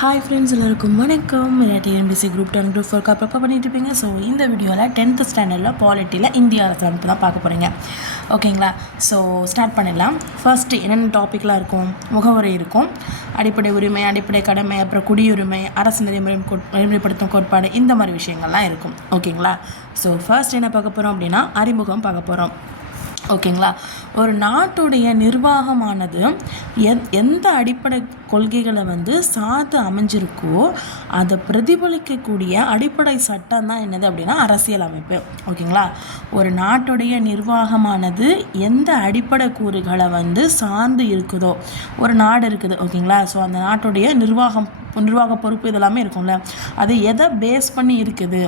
Hi friends, எல்லாருக்கும் வணக்கம். TNPSC group 10 group 4 prepare பண்ணிட்டு இருப்பீங்க. ஸோ இந்த வீடியோவில் 10th ஸ்டாண்டர்டில் பாலிட்டியில் இந்திய அரசியலமைப்பு தான் பார்க்க போகிறீங்க. ஓகேங்களா? ஸோ ஸ்டார்ட் பண்ணிடலாம். ஃபர்ஸ்ட்டு என்னென்ன டாப்பிக்லாம் இருக்கும்? முகவரி இருக்கும், அடிப்படை உரிமை, அடிப்படை கடமை, அப்புறம் குடியுரிமை, அரசு நெறிமுறைப்படுத்தும் கோட்பாடு, இந்த மாதிரி விஷயங்கள்லாம் இருக்கும். ஓகேங்களா? ஸோ ஃபர்ஸ்ட் என்ன பார்க்க போகிறோம் அப்படின்னா அறிமுகம் பார்க்க போகிறோம். ஓகேங்களா? ஒரு நாட்டுடைய நிர்வாகமானது எந்த அடிப்படை கொள்கைகளை சார்ந்து அமைஞ்சிருக்கோ அதை பிரதிபலிக்கக்கூடிய அடிப்படை சட்டம் தான் என்னது அப்படின்னா அரசியலமைப்பு. ஓகேங்களா? ஒரு நாட்டுடைய நிர்வாகமானது எந்த அடிப்படை கூறுகளை சார்ந்து இருக்குதோ, ஒரு நாடு இருக்குது. ஓகேங்களா? ஸோ அந்த நாட்டுடைய நிர்வாக பொறுப்பு இதெல்லாமே இருக்கும்ல, அது எதை பேஸ் பண்ணி இருக்குது,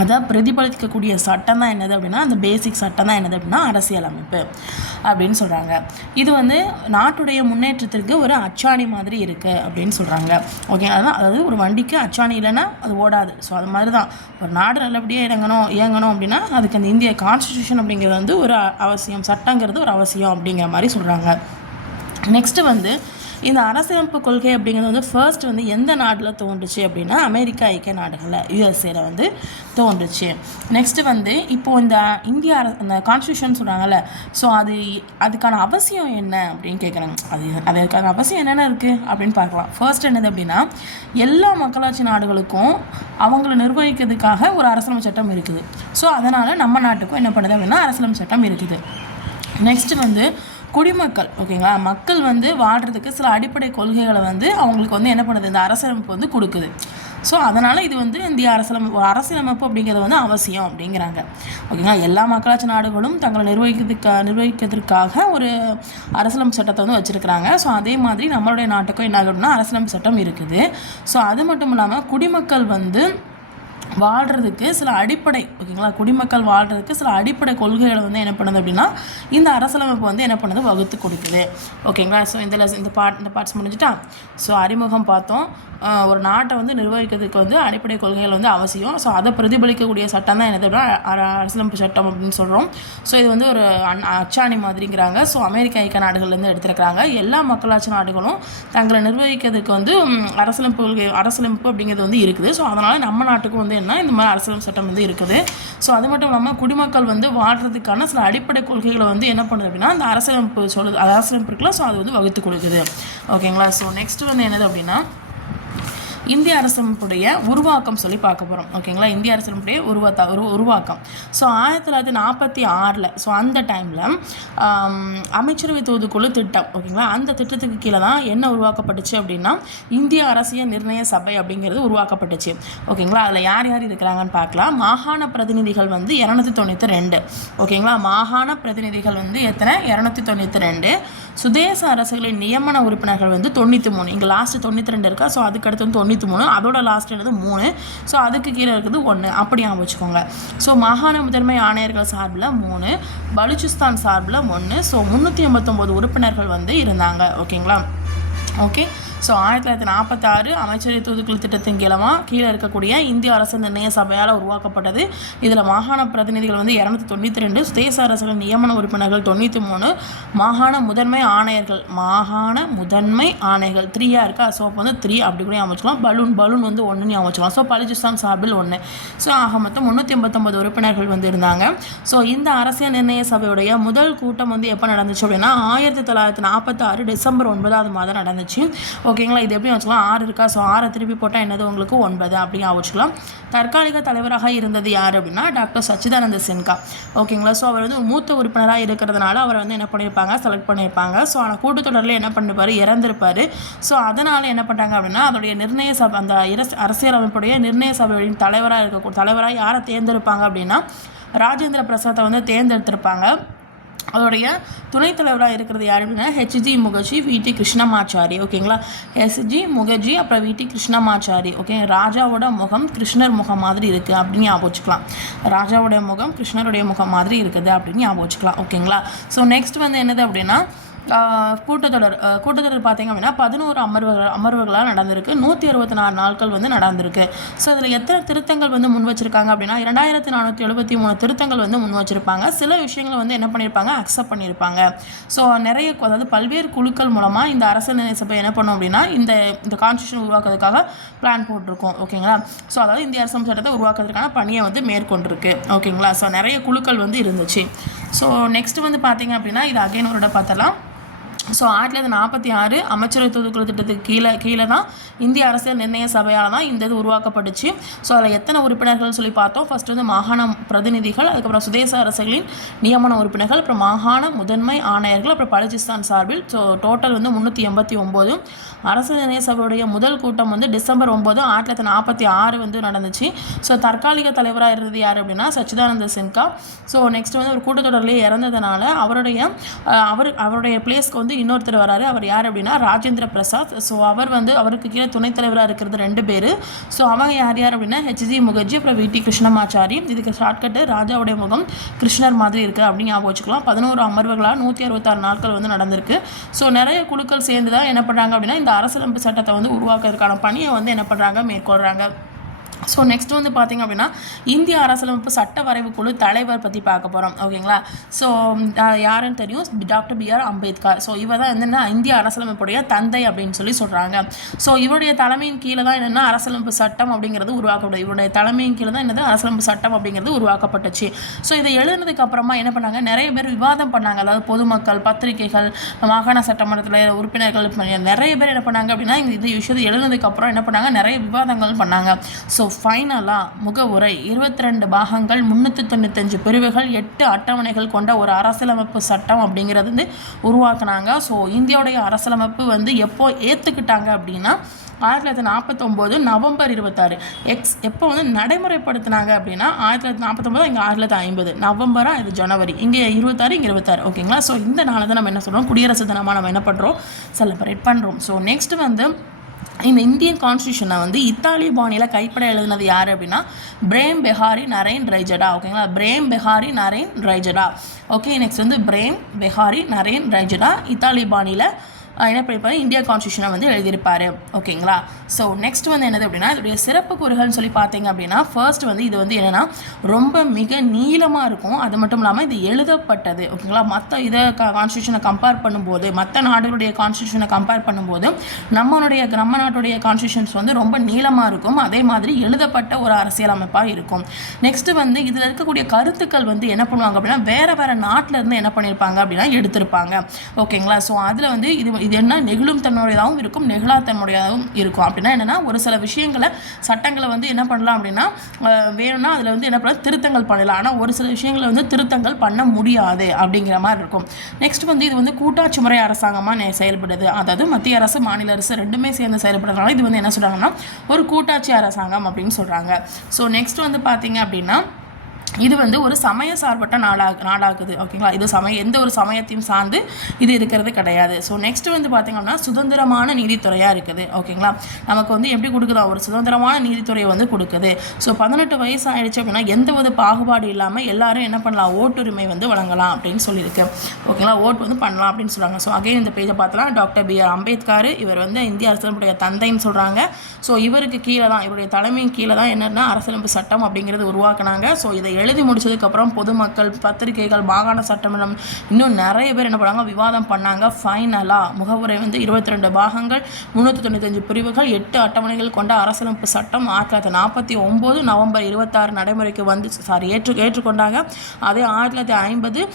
அதை பிரதிபலிக்கக்கூடிய சட்டம் தான் என்னது அப்படின்னா அந்த பேசிக் சட்டம் தான் என்னது அப்படின்னா அரசியலமைப்பு அப்படின்னு சொல்கிறாங்க. இது நாட்டுடைய முன்னேற்றத்திற்கு ஒரு அச்சாணி மாதிரி இருக்குது அப்படின்னு சொல்கிறாங்க. ஓகே, அதுதான், அதாவது ஒரு வண்டிக்கு அச்சாணி இல்லைன்னா அது ஓடாது. ஸோ அது மாதிரி தான் ஒரு நாடு நல்லபடியாக இயங்கணும் அப்படின்னா அதுக்கு அந்த இந்திய கான்ஸ்டியூஷன் அப்படிங்கிறது ஒரு அவசியம், சட்டங்கிறது ஒரு அவசியம் அப்படிங்கிற மாதிரி சொல்கிறாங்க. நெக்ஸ்ட்டு இந்த அரசியலமைப்பு கொள்கை அப்படிங்கிறது ஃபர்ஸ்ட் எந்த நாட்டில் தோன்றுச்சு அப்படின்னா அமெரிக்கா ஐக்கிய நாடுகளில், யுஎஸ்ஏல தோன்றுச்சு. நெக்ஸ்ட்டு இப்போது இந்த இந்திய இந்த கான்ஸ்டியூஷன் சொல்கிறாங்கல்ல, ஸோ அதுக்கான அவசியம் என்ன அப்படின்னு கேட்குறாங்க. அதுக்கான அவசியம் என்னென்ன இருக்குது அப்படின்னு பார்க்கலாம். ஃபர்ஸ்ட் என்னது அப்படின்னா எல்லா மக்களாட்சி நாடுகளுக்கும் அவங்களை நிர்வகிக்கிறதுக்காக ஒரு அரசியலமைப்பு சட்டம் இருக்குது. ஸோ அதனால் நம்ம நாட்டுக்கும் என்ன பண்ணுது அப்படின்னா அரசியலமைப்பு சட்டம் இருக்குது. நெக்ஸ்ட்டு குடிமக்கள், ஓகேங்களா, மக்கள் வாழ்கிறதுக்கு சில அடிப்படை கொள்கைகளை அவங்களுக்கு என்ன பண்ணுது, இந்த அரசியலமைப்பு கொடுக்குது. ஸோ அதனால் இது இந்திய அரசியலமைப்பு அப்படிங்கிறது அவசியம் அப்படிங்கிறாங்க. ஓகேங்களா? எல்லா மக்களாட்சி நாடுகளும் தங்களை நிர்வகிக்கிறதுக்காக ஒரு அரசியலமைப்பு சட்டத்தை வச்சுருக்கிறாங்க. ஸோ அதே மாதிரி நம்மளுடைய நாட்டுக்கும் என்ன ஆகுதுன்னா அரசியலமைப்பு சட்டம் இருக்குது. ஸோ அது மட்டும் இல்லாமல் குடிமக்கள் வாழ்கிறதுக்கு சில அடிப்படை, ஓகேங்களா, குடிமக்கள் வாழ்கிறதுக்கு சில அடிப்படை கொள்கைகளை என்ன பண்ணுது அப்படின்னா இந்த அரசியலமைப்பு என்ன பண்ணுது, வகுத்து கொடுக்குது. ஓகேங்களா? ஸோ இந்த பார்ட்ஸ் முடிஞ்சுட்டா. ஸோ அறிமுகம் பார்த்தோம். ஒரு நாட்டை நிர்வகிக்கிறதுக்கு அடிப்படை கொள்கைகள் அவசியம். ஸோ அதை பிரதிபலிக்கக்கூடிய சட்டம் தான் என்னது அரசியலமைப்பு சட்டம் அப்படின்னு சொல்கிறோம். ஸோ இது ஒரு அச்சாணி மாதிரிங்கிறாங்க. ஸோ அமெரிக்க ஐக்கிய நாடுகள்லேருந்து எடுத்துருக்கிறாங்க. எல்லா மக்களாட்சி நாடுகளும் தங்களை நிர்வகிக்கிறதுக்கு அரசியலமைப்பு அப்படிங்கிறது இருக்குது. ஸோ அதனால் நம்ம நாட்டுக்கும் என்ன இந்த மாதிரி அரசியலமைப்பு சட்டம் இருக்குது. ஸோ அது மட்டும் இல்லாமல் குடிமக்கள் வாழ்கிறதுக்கான சில அடிப்படை கொள்கைகளை என்ன பண்ணுது அப்படின்னா அந்த அரசியலமைப்பு இருக்குல்ல, ஸோ அது வகுத்து கொடுக்குது. ஓகேங்களா? ஸோ நெக்ஸ்ட் என்னது அப்படின்னா இந்திய அரசியலமைப்புடைய உருவாக்கம் சொல்லி பார்க்க போகிறோம். ஓகேங்களா? இந்திய அரசியலமைப்புடைய உருவாக்கம். ஸோ 1946 ஸோ அந்த டைமில் அமைச்சரவை தூதுக்குழு திட்டம், ஓகேங்களா, அந்த திட்டத்துக்கு கீழே தான் என்ன உருவாக்கப்பட்டுச்சு அப்படின்னா இந்திய அரசியல் நிர்ணய சபை அப்படிங்கிறது உருவாக்கப்பட்டுச்சு. ஓகேங்களா? அதில் யார் யார் இருக்கிறாங்கன்னு பார்க்கலாம். மாகாண பிரதிநிதிகள் 292. ஓகேங்களா? மாகாண பிரதிநிதிகள் எத்தனை? 292. சுதேச அரசுகளின் நியமன உறுப்பினர்கள் 93. இங்கே லாஸ்ட்டு 92 இருக்கா. ஸோ அதுக்கடுத்து 93, அதோட லாஸ்ட் என்னது 3. ஸோ அதுக்கு கீழே இருக்குது 1 அப்படி வச்சுக்கோங்க. ஸோ மாகாண முதன்மை ஆணையர்கள் சார்பில் 3, பலுச்சிஸ்தான் சார்பில் 1. ஸோ 389 உறுப்பினர்கள் இருந்தாங்க. ஓகேங்களா? ஓகே. ஸோ 1946 அமைச்சரவை தூதுக்குழு திட்டத்தின் கீழே இருக்கக்கூடிய இந்திய அரசு நிர்ணய சபையால் உருவாக்கப்பட்டது. இதில் மாகாண பிரதிநிதிகள் 292, சுதேச அரசுகள் நியமன உறுப்பினர்கள் 93, மாகாண முதன்மை ஆணையர்கள் 3 இருக்கா. ஸோ அப்போ 3 அப்படி கூட அமைச்சுக்கலாம். பலூன் 1 அமைச்சுக்கலாம். ஸோ பலுச்சிஸ்தான் சார்பில் 1. ஸோ ஆக மொத்தம் 389 உறுப்பினர்கள் இருந்தாங்க. ஸோ இந்த அரசியல் நிர்ணய சபையுடைய முதல் கூட்டம் எப்போ நடந்துச்சு அப்படின்னா 1946 டிசம்பர் 9 நடந்துச்சு. ஓகேங்களா? இது எப்படி வச்சுக்கலாம், 6 இருக்கா. ஸோ 6 திருப்பி போட்டால் என்னது உங்களுக்கு 9 அப்படின்னு வச்சுக்கலாம். தற்காலிக தலைவராக இருந்தது யார் அப்படின்னா டாக்டர் சச்சிதானந்த சின்ஹா. ஓகேங்களா? ஸோ அவர் மூத்த உறுப்பினராக இருக்கிறதுனால அவர் என்ன பண்ணியிருப்பாங்க, செலக்ட் பண்ணியிருப்பாங்க. ஸோ ஆனால் கூட்டத்தொடரில் என்ன பண்ணிருப்பார், இறந்திருப்பார். ஸோ அதனால் என்ன பண்ணுறாங்க அப்படின்னா அதோடைய நிர்ணய சபை, அந்த அரசியலமைப்புடைய நிர்ணய சபையின் தலைவராக யாரை தேர்ந்தெடுப்பாங்க அப்படின்னா ராஜேந்திர பிரசாத்தை தேர்ந்தெடுத்திருப்பாங்க. அதோடைய துணைத் தலைவராக இருக்கிறது யார் அப்படின்னா ஹெச்ஜி முகர்ஜி, விடி கிருஷ்ணமாச்சாரி. ஓகேங்களா? ஹெச்ஜி முகர்ஜி அப்புறம் விடி கிருஷ்ணமாச்சாரி. ஓகே, ராஜாவோட முகம் கிருஷ்ணர் முகம் மாதிரி இருக்குது அப்படின்னு ஞாபகம். ராஜாவோடைய முகம் கிருஷ்ணருடைய முகம் மாதிரி இருக்குது அப்படின்னு ஞாபகம். ஓகேங்களா? ஸோ நெக்ஸ்ட் என்னது அப்படின்னா கூட்டத்தொடர் பார்த்திங்க அப்படின்னா 11 அமர்வுகளாக நடந்திருக்கு. 164 நாட்கள் வந்து நடந்திருக்கு. ஸோ இதில் எத்தனை திருத்தங்கள் வந்து முன் வச்சுருக்காங்க அப்படின்னா 2473 திருத்தங்கள் வந்து முன் வச்சுருப்பாங்க. சில விஷயங்களை வந்து என்ன பண்ணியிருப்பாங்க, அக்செப்ட் பண்ணியிருப்பாங்க. ஸோ நிறைய, அதாவது பல்வேறு குழுக்கள் மூலமாக இந்த அரசியல் நிர்ணய சபை என்ன பண்ணும் அப்படின்னா இந்த கான்ஸ்டியூஷன் உருவாக்குறதுக்காக பிளான் போட்டிருக்கோம். ஓகேங்களா. ஸோ அதாவது இந்திய அரசியல் சட்டத்தை உருவாக்குறதுக்கான பணியை வந்து மேற்கொண்டிருக்கு. ஓகேங்களா. ஸோ நிறைய குழுக்கள் வந்து இருந்துச்சு. ஸோ நெக்ஸ்ட் வந்து பார்த்திங்க அப்படின்னா இது அகைன் ஒரு பார்த்தலாம். ஸோ 1946 அமைச்சரவை தூதுக்குழு திட்டத்துக்கு கீழே தான் இந்திய அரசியல் நிர்ணய சபையால் தான் இந்த இது உருவாக்கப்பட்டுச்சு. ஸோ அதில் எத்தனை உறுப்பினர்கள் சொல்லி பார்த்தோம். ஃபஸ்ட்டு வந்து மாகாண பிரதிநிதிகள், அதுக்கப்புறம் சுதேச அரசுகளின் நியமன உறுப்பினர்கள், அப்புறம் மாகாண முதன்மை ஆணையர்கள், அப்புறம் பலுச்சிஸ்தான் சார்பில். ஸோ டோட்டல் வந்து 389. அரசியல் நிர்ணய சபையுடைய முதல் கூட்டம் வந்து டிசம்பர் 9, 1946 வந்து நடந்துச்சு. ஸோ தற்காலிக தலைவராக இருந்தது யார் அப்படின்னா சச்சிதானந்த சின்ஹா. ஸோ நெக்ஸ்ட் வந்து ஒரு கூட்டத்தொடரிலே இறந்ததுனால அவருடைய பிளேஸ்க்கு வந்து இன்னொருத்தர் வராரு. அவர் யார் அப்படின்னா ராஜேந்திர பிரசாத். ஸோ அவருக்கு கீழே துணைத் தலைவராக இருக்கிறது 2 பேர். ஸோ அவங்க யார் அப்படின்னா ஹெச்ஜி முகர்ஜி, அப்புறம் விடி கிருஷ்ணமாச்சாரி. இதுக்கு ஷார்ட்கட்டு ராஜாவுடைய முகம் கிருஷ்ணர் மாதிரி இருக்குது அப்படின்னு ஞாபகம் வச்சுக்கலாம். 11 அமர்வுகளாக 166 நாட்கள் வந்து நடந்திருக்கு. ஸோ நிறைய குழுக்கள் சேர்ந்து தான் என்ன பண்ணுறாங்க அப்படின்னா இந்த அரசியலமைப்பு சட்டத்தை வந்து உருவாக்குறதுக்கான பணியை வந்து என்ன பண்ணுறாங்க, மேற்கொள்கிறாங்க. ஸோ நெக்ஸ்ட் வந்து பார்த்திங்க அப்படின்னா இந்திய அரசியலமைப்பு சட்ட வரைவு குழு தலைவர் பற்றி பார்க்க போகிறோம். ஓகேங்களா. ஸோ யாருன்னு தெரியும், டாக்டர் B.R. அம்பேத்கர். ஸோ இவர் தான் என்னென்னா இந்திய அரசியலமைப்புடைய தந்தை அப்படின்னு சொல்கிறாங்க. ஸோ இவருடைய தலைமையின் கீழே தான் என்னென்னா அரசியலமைப்பு சட்டம் அப்படிங்கிறது உருவாக்கப்படும். இவருடைய தலைமையின் கீழே தான் என்னது அரசியலமைப்பு சட்டம் அப்படிங்கிறது உருவாக்கப்பட்டுச்சு. ஸோ இதை எழுதுனதுக்கு அப்புறமா என்ன பண்ணாங்க, நிறைய பேர் விவாதம் பண்ணாங்க. அதாவது பொதுமக்கள், பத்திரிகைகள், மாகாண சட்டமன்றத்தில் உறுப்பினர்கள் நிறைய பேர் என்ன பண்ணாங்க அப்படின்னா இந்த விஷயத்தை எழுதுனதுக்கு அப்புறம் என்ன பண்ணாங்க, நிறைய விவாதங்கள் பண்ணாங்க. ஸோ ஃபைனலாக முகவுரை 22 பாகங்கள், 395 பிரிவுகள், 8 அட்டவணைகள் கொண்ட ஒரு அரசியலமைப்பு சட்டம் அப்படிங்கிறது வந்து உருவாக்குனாங்க. ஸோ இந்தியாவுடைய அரசியலமைப்பு வந்து எப்போ ஏற்றுக்கிட்டாங்க அப்படின்னா 1949 நவம்பர் 26. எப்போ வந்து நடைமுறைப்படுத்தினாங்க அப்படின்னா 1949, இங்கே 1950 நவம்பரா, இது ஜனவரி, இங்கே 26, இங்கே 26. ஓகேங்களா. ஸோ இந்த நாளை தான் நம்ம என்ன சொல்கிறோம், குடியரசு தினமாக நம்ம என்ன பண்ணுறோம், செலிப்ரேட் பண்ணுறோம். ஸோ நெக்ஸ்ட் வந்து இந்த இந்தியன் கான்ஸ்டியூஷனை வந்து இத்தாலிய பாணியில் கைப்பட எழுதினது யார் அப்படின்னா பிரேம் பெஹாரி நரேன் ரைஜடா. ஓகேங்களா. பிரேம் பெஹாரி நரேன் ரைஜடா. ஓகே. நெக்ஸ்ட் வந்து பிரேம் பெஹாரி நரேன் ரைஜடா இத்தாலிய பாணியில் என்ன பண்ணியிருப்பாரு, இந்தியா கான்ஸ்டியூஷனை வந்து எழுதியிருப்பார். ஓகேங்களா. ஸோ நெக்ஸ்ட் வந்து என்னது அப்படின்னா இதோடைய சிறப்பு கூறுகள்னு சொல்லி பார்த்தீங்க அப்படின்னா ஃபர்ஸ்ட் வந்து இது வந்து என்னென்னா ரொம்ப மிக நீளமாக இருக்கும். அது மட்டும் இல்லாமல் இது எழுதப்பட்டது. ஓகேங்களா. மற்ற கான்ஸ்டியூஷனை கம்பேர் பண்ணும்போது, மற்ற நாடுகளுடைய கான்ஸ்டியூஷனை கம்பேர் பண்ணும்போது நம்ம நாட்டுடைய கான்ஸ்டியூஷன்ஸ் வந்து ரொம்ப நீளமாக இருக்கும். அதே மாதிரி எழுதப்பட்ட ஒரு அரசியலமைப்பாக இருக்கும். நெக்ஸ்ட்டு வந்து இதில் இருக்கக்கூடிய கருத்துக்கள் வந்து என்ன பண்ணுவாங்க அப்படின்னா வேறு நாட்டிலேருந்து என்ன பண்ணியிருப்பாங்க அப்படின்னா எடுத்திருப்பாங்க. ஓகேங்களா. ஸோ அதில் வந்து இது என்ன நெகிழும் தன்மையுடையதாகவும் இருக்கும், நெகிழாத்தன்மையுடையதாகவும் இருக்கும். அப்படின்னா என்னென்னா ஒரு சில விஷயங்களை சட்டங்களை வந்து என்ன பண்ணலாம் அப்படின்னா வேணும்னா அதில் வந்து என்ன பண்ணலாம், திருத்தங்கள் பண்ணலாம். ஆனால் ஒரு சில விஷயங்களை வந்து திருத்தங்கள் பண்ண முடியாது அப்படிங்கிற மாதிரி இருக்கும். நெக்ஸ்ட் வந்து இது வந்து கூட்டாட்சி முறை அரசாங்கமாக செயல்படுது. அதாவது மத்திய அரசு, மாநில அரசு ரெண்டுமே சேர்ந்து செயல்படுறதுனால இது வந்து என்ன சொல்கிறாங்கன்னா ஒரு கூட்டாட்சி அரசாங்கம் அப்படின்னு சொல்கிறாங்க. ஸோ நெக்ஸ்ட் வந்து பார்த்தீங்க அப்படின்னா இது வந்து ஒரு சமய சார்பட்ட நாடாகுது. ஓகேங்களா. இது எந்த ஒரு சமயத்தையும் சார்ந்து இது இருக்கிறது கிடையாது. ஸோ நெக்ஸ்ட் வந்து பார்த்திங்கன்னா சுதந்திரமான நீதித்துறையாக இருக்குது. ஓகேங்களா. நமக்கு வந்து எப்படி கொடுக்குதா, ஒரு சுதந்திரமான நீதித்துறையை வந்து கொடுக்குது. ஸோ 18 வயசு ஆகிடுச்சு அப்படின்னா எந்த ஒரு பாகுபாடு இல்லாமல் எல்லாரும் என்ன பண்ணலாம், ஓட்டுரிமை வந்து வழங்கலாம் அப்படின்னு சொல்லியிருக்கு. ஓகேங்களா. ஓட்டு வந்து பண்ணலாம் அப்படின்னு சொல்கிறாங்க. ஸோ அகைன் இந்த பேஜை பார்த்தலாம். Doctor B.R. அம்பேத்கர் இவர் வந்து இந்திய அரசியலமைப்புடைய தந்தைன்னு சொல்கிறாங்க. ஸோ இவருக்கு கீழே தான், இவருடைய தலைமையின் கீழே தான் என்னென்னா அரசியலமைப்பு சட்டம் அப்படிங்கிறது உருவாக்குனாங்க. ஸோ இதை எழுதி முடிச்சதுக்கப்புறம் பொதுமக்கள், பத்திரிகைகள், மாகாண சட்டமன்றம் இன்னும் நிறைய பேர் என்ன பண்ணாங்க, விவாதம் பண்ணாங்க. ஃபைனலாக முகவுரை வந்து 22 பாகங்கள், 395 பிரிவுகள், 8 அட்டவணைகள் கொண்ட அரசியலமைப்பு சட்டம் 1949 நவம்பர் 26 நடைமுறைக்கு வந்து ஏற்றுக்கொண்டாங்க. அதே 1950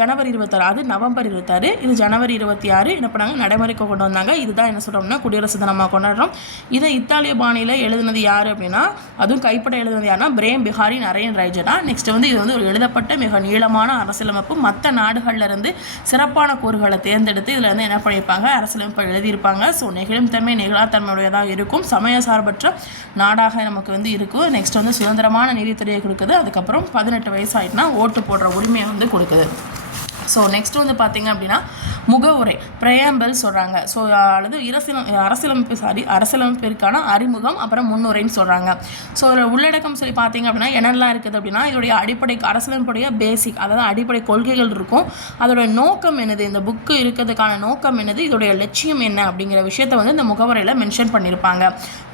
ஜனவரி 26, அது நவம்பர் 26, இது ஜனவரி 26 என்ன பண்ணாங்க, நடைமுறைக்கு கொண்டு வந்தாங்க. இதுதான் என்ன சொல்கிறோம்னா குடியரசு தினமாக கொண்டாடுறோம். இதை இத்தாலிய பாணியில் எழுதுனது யார் அப்படின்னா, அதுவும் கைப்பட எழுதுனது யாருன்னா பிரேம் பெஹாரி நரேன் ரைஜடா. நெக்ஸ்ட் வந்து இது வந்து ஒரு எழுதப்பட்ட மிக நீளமான அரசியலமைப்பு. மற்ற நாடுகள்லேருந்து சிறப்பான கூறுகளை தேர்ந்தெடுத்து இதில் வந்து என்ன பண்ணியிருப்பாங்க, அரசியலமைப்பை எழுதியிருப்பாங்க. ஸோ நெகிழும் தன்மை, நெகிழாத்தன்மையுடையதாக இருக்கும். சமய சார்பற்ற நாடாக நமக்கு வந்து இருக்கும். நெக்ஸ்ட் வந்து சுதந்திரமான நீதித்துறையை கொடுக்குது. அதுக்கப்புறம் 18 வயசு ஆகிட்டுனா ஓட்டு போடுற உரிமையை வந்து கொடுக்குது. ஸோ நெக்ஸ்ட் வந்து பார்த்திங்க அப்படின்னா முகவுரை பிரேம்பிள் சொல்கிறாங்க. ஸோ அல்லது அரசியலமைப்பிற்கான அறிமுகம் அப்புறம் முன்னுரைன்னு சொல்கிறாங்க. ஸோ உள்ளடக்கம் சொல்லி பார்த்தீங்க அப்படின்னா என்னெல்லாம் இருக்குது அப்படின்னா இதோடைய அடிப்படை அரசியலமைப்புடைய பேசிக், அதாவது அடிப்படை கொள்கைகள் இருக்கும். அதோட நோக்கம் என்னது, இந்த புக்கு இருக்கிறதுக்கான நோக்கம் என்னது, இதோடைய லட்சியம் என்ன அப்படிங்கிற விஷயத்தை வந்து இந்த முகவரையில் மென்ஷன் பண்ணியிருப்பாங்க.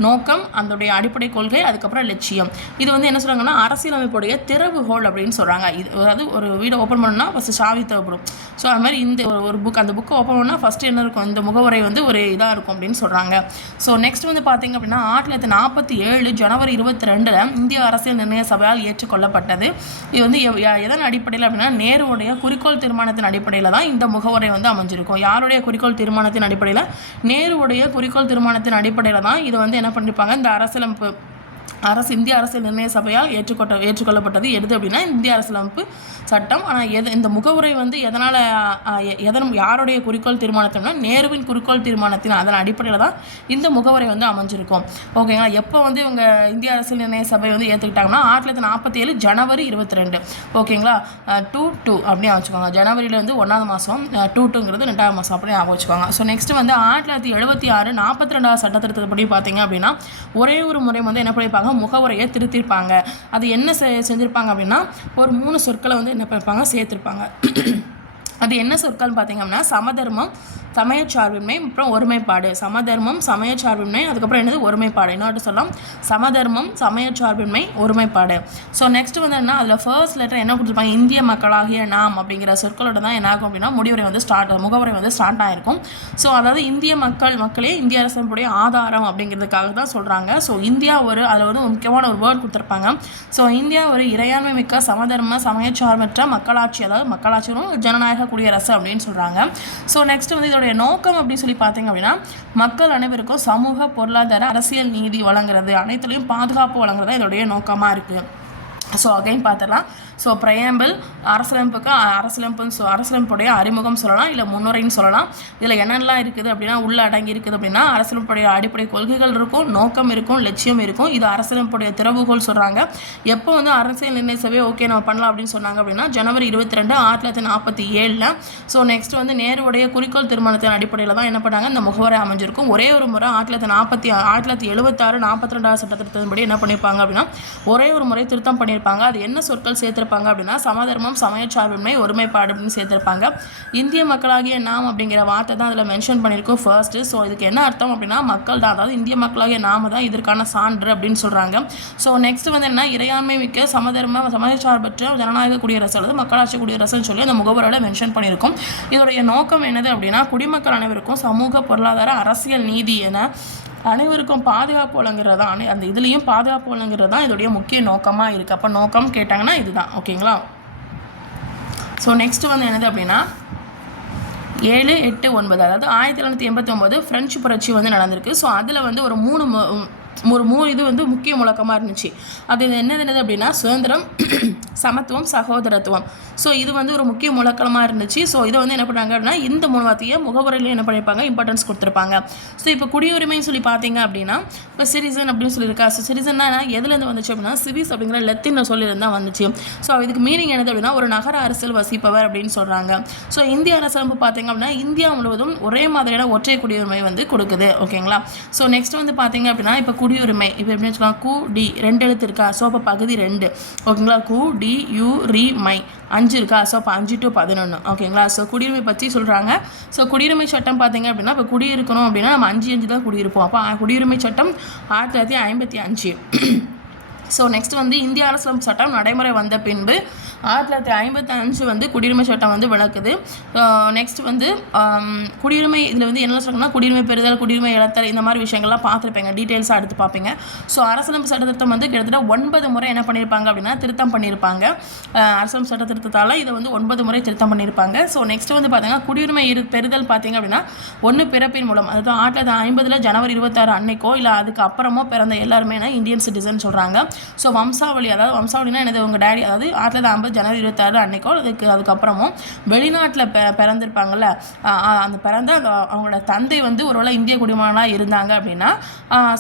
நோக்கம், அதோடைய அடிப்படை கொள்கை, அதுக்கப்புறம் லட்சியம். இது வந்து என்ன சொல்கிறாங்கன்னா அரசியலமைப்புடைய திறவுகோல் அப்படின்னு சொல்கிறாங்க. இது அதாவது ஒரு வீடை ஓப்பன் பண்ணணும்னா ஃபஸ்ட்டு சாவி தேவைப்படும். ஸோ அது மாதிரி இந்த ஒரு புக், அந்த புக்கை ஓப்பன் பண்ணால் ஃபஸ்ட்டு என்ன இருக்கும், இந்த முகவரை வந்து ஒரு இதாக இருக்கும் அப்படின்னு சொல்கிறாங்க. ஸோ நெக்ஸ்ட் வந்து பார்த்திங்க அப்படின்னா 1947 ஜனவரி 22 இந்திய அரசியல் நிர்ணய சபையால் ஏற்றுக்கொள்ளப்பட்டது. இது வந்து எதன் அடிப்படையில் அப்படின்னா நேருடைய குறிக்கோள் தீர்மானத்தின் அடிப்படையில் தான் இந்த முகவரை வந்து அமைஞ்சிருக்கும். யாருடைய குறிக்கோள் தீர்மானத்தின் அடிப்படையில், நேருடைய குறிக்கோள் தீர்மானத்தின் அடிப்படையில் தான் இது வந்து என்ன பண்ணியிருப்பாங்க, இந்த இந்திய அரசியல் நிர்ணய சபையால் ஏற்றுக்கொள்ளப்பட்டது. எது அப்படின்னா இந்திய அரசியலமைப்பு சட்டம். ஆனால் இந்த முகவுரை வந்து யாருடைய குறிக்கோள் தீர்மானத்தினா நேருவின் குறிக்கோள் தீர்மானத்தின் அதன் அடிப்படையில் தான் இந்த முகவுரை வந்து அமைஞ்சிருக்கும். ஓகேங்களா. எப்போ வந்து இவங்க இந்திய அரசியல் நிர்ணய சபை வந்து ஏற்றுக்கிட்டாங்கன்னா 1947 ஜனவரி 22. ஓகேங்களா. 2 அப்படியே வச்சுக்கோங்க. ஜனவரியில் வந்து 1ஆவது மாதம், 2ங்கிறது 2ஆவது மாதம் அப்படியே வச்சுக்கோங்க. ஸோ நெக்ஸ்ட் வந்து 1976 42வது சட்ட திருத்தப்படி பார்த்தீங்க அப்படின்னா ஒரே ஒரு முறை வந்து என்ன பண்ணியிருப்பாங்க, முகவுரையை திருத்திருப்பாங்க. அது என்ன செஞ்சுருப்பாங்க அப்படின்னா ஒரு 3 சொற்களை வந்து என்ன பண்ணியிருப்பாங்க, சேர்த்துருப்பாங்க. அது என்ன சொற்கள்னு பார்த்தீங்க அப்படின்னா சமதர்மம், சமயச்சார்பின்மை, அப்புறம் ஒருமைப்பாடு. சமதர்மம், சமயச்சார்பின்மை, அதுக்கப்புறம் என்னது ஒருமைப்பாடு. இன்னொரு சொல்லலாம் சமதர்மம், சமயச்சார்பின்மை, ஒருமைப்பாடு. ஸோ நெக்ஸ்ட் வந்து என்ன, அதில் ஃபர்ஸ்ட் லெட்டர் என்ன கொடுத்துருப்பாங்க, இந்திய மக்களாகிய நாம் அப்படிங்கிற சொற்களோட தான் என்ன ஆகும் அப்படின்னா முகவரை வந்து ஸ்டார்ட் ஆகிருக்கும். ஸோ அதாவது இந்திய மக்களே இந்திய அரசனுடைய ஆதாரம் அப்படிங்கிறதுக்காக தான் சொல்கிறாங்க. ஸோ இந்தியா அதில் வந்து முக்கியமான ஒரு வேர்ட் கொடுத்துருப்பாங்க. ஸோ இந்தியா ஒரு இறையாண்மை மிக்க சமதர்ம சமயச்சார்பற்ற மக்களாட்சி, அதாவது மக்களாட்சியும் ஜனநாயக குடியரசு அப்படின்னு சொல்கிறாங்க. ஸோ நெக்ஸ்ட் வந்து இதோட நோக்கம் அப்படின்னு சொல்லி பார்த்தீங்க அப்படின்னா மக்கள் அனைவருக்கும் சமூக, பொருளாதார, அரசியல் நீதி வழங்குறது, அனைத்துலையும் பாதுகாப்பு வழங்குறது இதோடைய நோக்கமாக இருக்குது. ஸோ அகைன் பார்த்துடலாம். ஸோ பிரேம்பிள் அரசியலமைப்புடைய அறிமுகம் சொல்லலாம், இல்லை முன்னுரைன்னு சொல்லலாம். இதில் என்னென்னலாம் இருக்குது அப்படின்னா உள்ள அடங்கி இருக்குது அப்படின்னா அரசியலமைப்புடைய அடிப்படை கொள்கைகள் இருக்கும், நோக்கம் இருக்கும், லட்சியம் இருக்கும். இது அரசியலமைப்புடைய திறவுகோல் சொல்கிறாங்க. எப்போ வந்து அரசியல் நிர்ணய சபை ஓகே நம்ம பண்ணலாம் அப்படின்னு சொன்னாங்க அப்படின்னா ஜனவரி 22 1947. ஸோ நெக்ஸ்ட் வந்து நேருடைய குறிக்கோள் தீர்மானத்தின் அடிப்படையில் தான் என்ன பண்ணாங்க, இந்த முகவரை அமைஞ்சிருக்கும். ஒரே ஒரு முறை 1976 42வது சட்ட திருத்தத்தின்படி என்ன பண்ணியிருப்பாங்க அப்படின்னா ஒரே ஒரு முறை திருத்தம் பண்ணியிருப்பாங்க. அது என்ன சொற்கள் சேர்த்திருப்பாங்க அப்படின்னா சமதர்மம், சமயச்சார்பின்மை, ஒருமைப்பாடு அப்படின்னு சேர்த்திருப்பாங்க. இந்திய மக்களாகிய நாம் அப்படிங்கிற வார்த்தை தான் அதில் மென்ஷன் பண்ணியிருக்கோம் ஃபர்ஸ்ட். ஸோ இதுக்கு என்ன அர்த்தம் அப்படின்னா மக்கள் தான், அதாவது இந்திய மக்களாகிய நாம தான் இதற்கான சான்று அப்படின்னு சொல்கிறாங்க. ஸோ நெக்ஸ்ட் வந்து என்ன, இறையாண்மை மிக்க சமதர்ம சமயச்சார்பற்ற ஜனநாயக குடியரசு அல்லது மக்களாட்சி குடியரசுன்னு சொல்லி அந்த முகவரையில் மென்ஷன் பண்ணியிருக்கோம். இதோடைய நோக்கம் என்னது அப்படின்னா குடிமக்கள் அனைவருக்கும் சமூக, பொருளாதார, அரசியல் நீதி என அனைவருக்கும் பாதுகாப்பு வழங்குறது தான். அந்த இதுலேயும் பாதுகாப்பு வழங்குறது தான் இதோடைய முக்கிய நோக்கமாக இருக்குது. அப்போ நோக்கம் கேட்டாங்கன்னா இதுதான். ஓகேங்களா. ஸோ நெக்ஸ்ட் வந்து என்னது அப்படின்னா 7, 8, 9 அதாவது 1989 ஃப்ரெஞ்சு புரட்சி வந்து நடந்திருக்கு. ஸோ அதில் வந்து ஒரு மூணு இது வந்து முக்கிய முழக்கமாக இருந்துச்சு. அது என்னது அப்படின்னா சுதந்திரம், சமத்துவம், சகோதரத்துவம். ஸோ இது வந்து ஒரு முக்கிய முழக்கமாக இருந்துச்சு. ஸோ இதை வந்து என்ன பண்ணுறாங்க அப்படின்னா இந்த 3 வார்த்தையை முகவரையில் என்ன பண்ணியிருப்பாங்க, இம்பார்ட்டன்ஸ் கொடுத்துருப்பாங்க. ஸோ இப்போ குடியுரிமைன்னு சொல்லி பார்த்தீங்க அப்படின்னா இப்போ சிட்டிசன் அப்படின்னு சொல்லியிருக்கா. ஸோ சிட்டிசன்னா எதுலேருந்து வந்துச்சு அப்படின்னா சிவிஸ் அப்படிங்கிற லத்தீன் சொல்லியிருந்து தான் வந்துச்சு. ஸோ இதுக்கு மீனிங் என்னது அப்படின்னா ஒரு நகர அரசியல் வசிப்பவர் அப்படின்னு சொல்கிறாங்க. ஸோ இந்திய அரசியலமைப்பு பார்த்தீங்க அப்படின்னா இந்தியா முழுவதும் ஒரே மாதிரியான ஒற்றை குடியுரிமை வந்து கொடுக்குது. ஓகேங்களா. ஸோ நெக்ஸ்ட் வந்து பார்த்தீங்க அப்படின்னா இப்போ குடியுரிமை இப்போ எப்படி வச்சுக்கலாம், கு டி 2 எழுத்து இருக்கா. ஸோ அப்போ பகுதி 2. ஓகேங்களா. கு டி யு ரி மை 5 இருக்கா. ஸோ அப்போ 5 to 11. ஓகேங்களா. ஸோ குடியுரிமை பற்றி சொல்கிறாங்க. ஸோ குடியுரிமை சட்டம் பார்த்தீங்க அப்படின்னா இப்போ குடியிருக்கணும் அப்படின்னா நம்ம 5 தான் குடியிருப்போம். அப்போ குடியுரிமை சட்டம் 1955. ஸோ நெக்ஸ்ட் வந்து இந்திய அரசியலமைப்பு சட்டம் நடைமுறை வந்த பின்பு 1955 வந்து குடியுரிமை சட்டம் வந்து விளக்குது. நெக்ஸ்ட் வந்து குடியுரிமை இதில் வந்து என்ன சொல்கிறாங்கன்னா குடியுரிமை பெறுதல், குடியுரிமை இழத்தல், இந்த மாதிரி விஷயங்கள்லாம் பார்த்துருப்பீங்க, டீட்டெயில்ஸாக எடுத்து பார்ப்பீங்க. ஸோ அரசியலமைப்பு சட்ட திருத்தம் வந்து கிட்டத்தட்ட 9 முறை என்ன பண்ணியிருப்பாங்க அப்படின்னா திருத்தம் பண்ணியிருப்பாங்க. அரசியலமைப்பு சட்ட திருத்தத்தால் இதை வந்து 9 முறை திருத்தம் பண்ணியிருப்பாங்க. ஸோ நெக்ஸ்ட் வந்து பார்த்தீங்கன்னா குடியுரிமை பெறுதல் பார்த்தீங்க அப்படின்னா ஒன்று பிறப்பின் மூலம், அதாவது 1950 ஜனவரி 26 அன்னைக்கோ இல்லை அதுக்கு அப்புறமோ பிறந்த எல்லாருமே இந்தியன் சிட்டிசன் சொல்கிறாங்க. ஸோ வம்சாவளி, அதாவது வம்சாவளினா என்னது உங்கள் டேடி, அதாவது 1950 ஜனவரி 26 அன்னைக்கோ அதுக்கப்புறமும் வெளிநாட்டில் பிறந்திருப்பாங்கள்ல, அந்த பிறந்த அவங்களோட தந்தை வந்து ஒருவேளை இந்திய குடிமகனாக இருந்தாங்க அப்படின்னா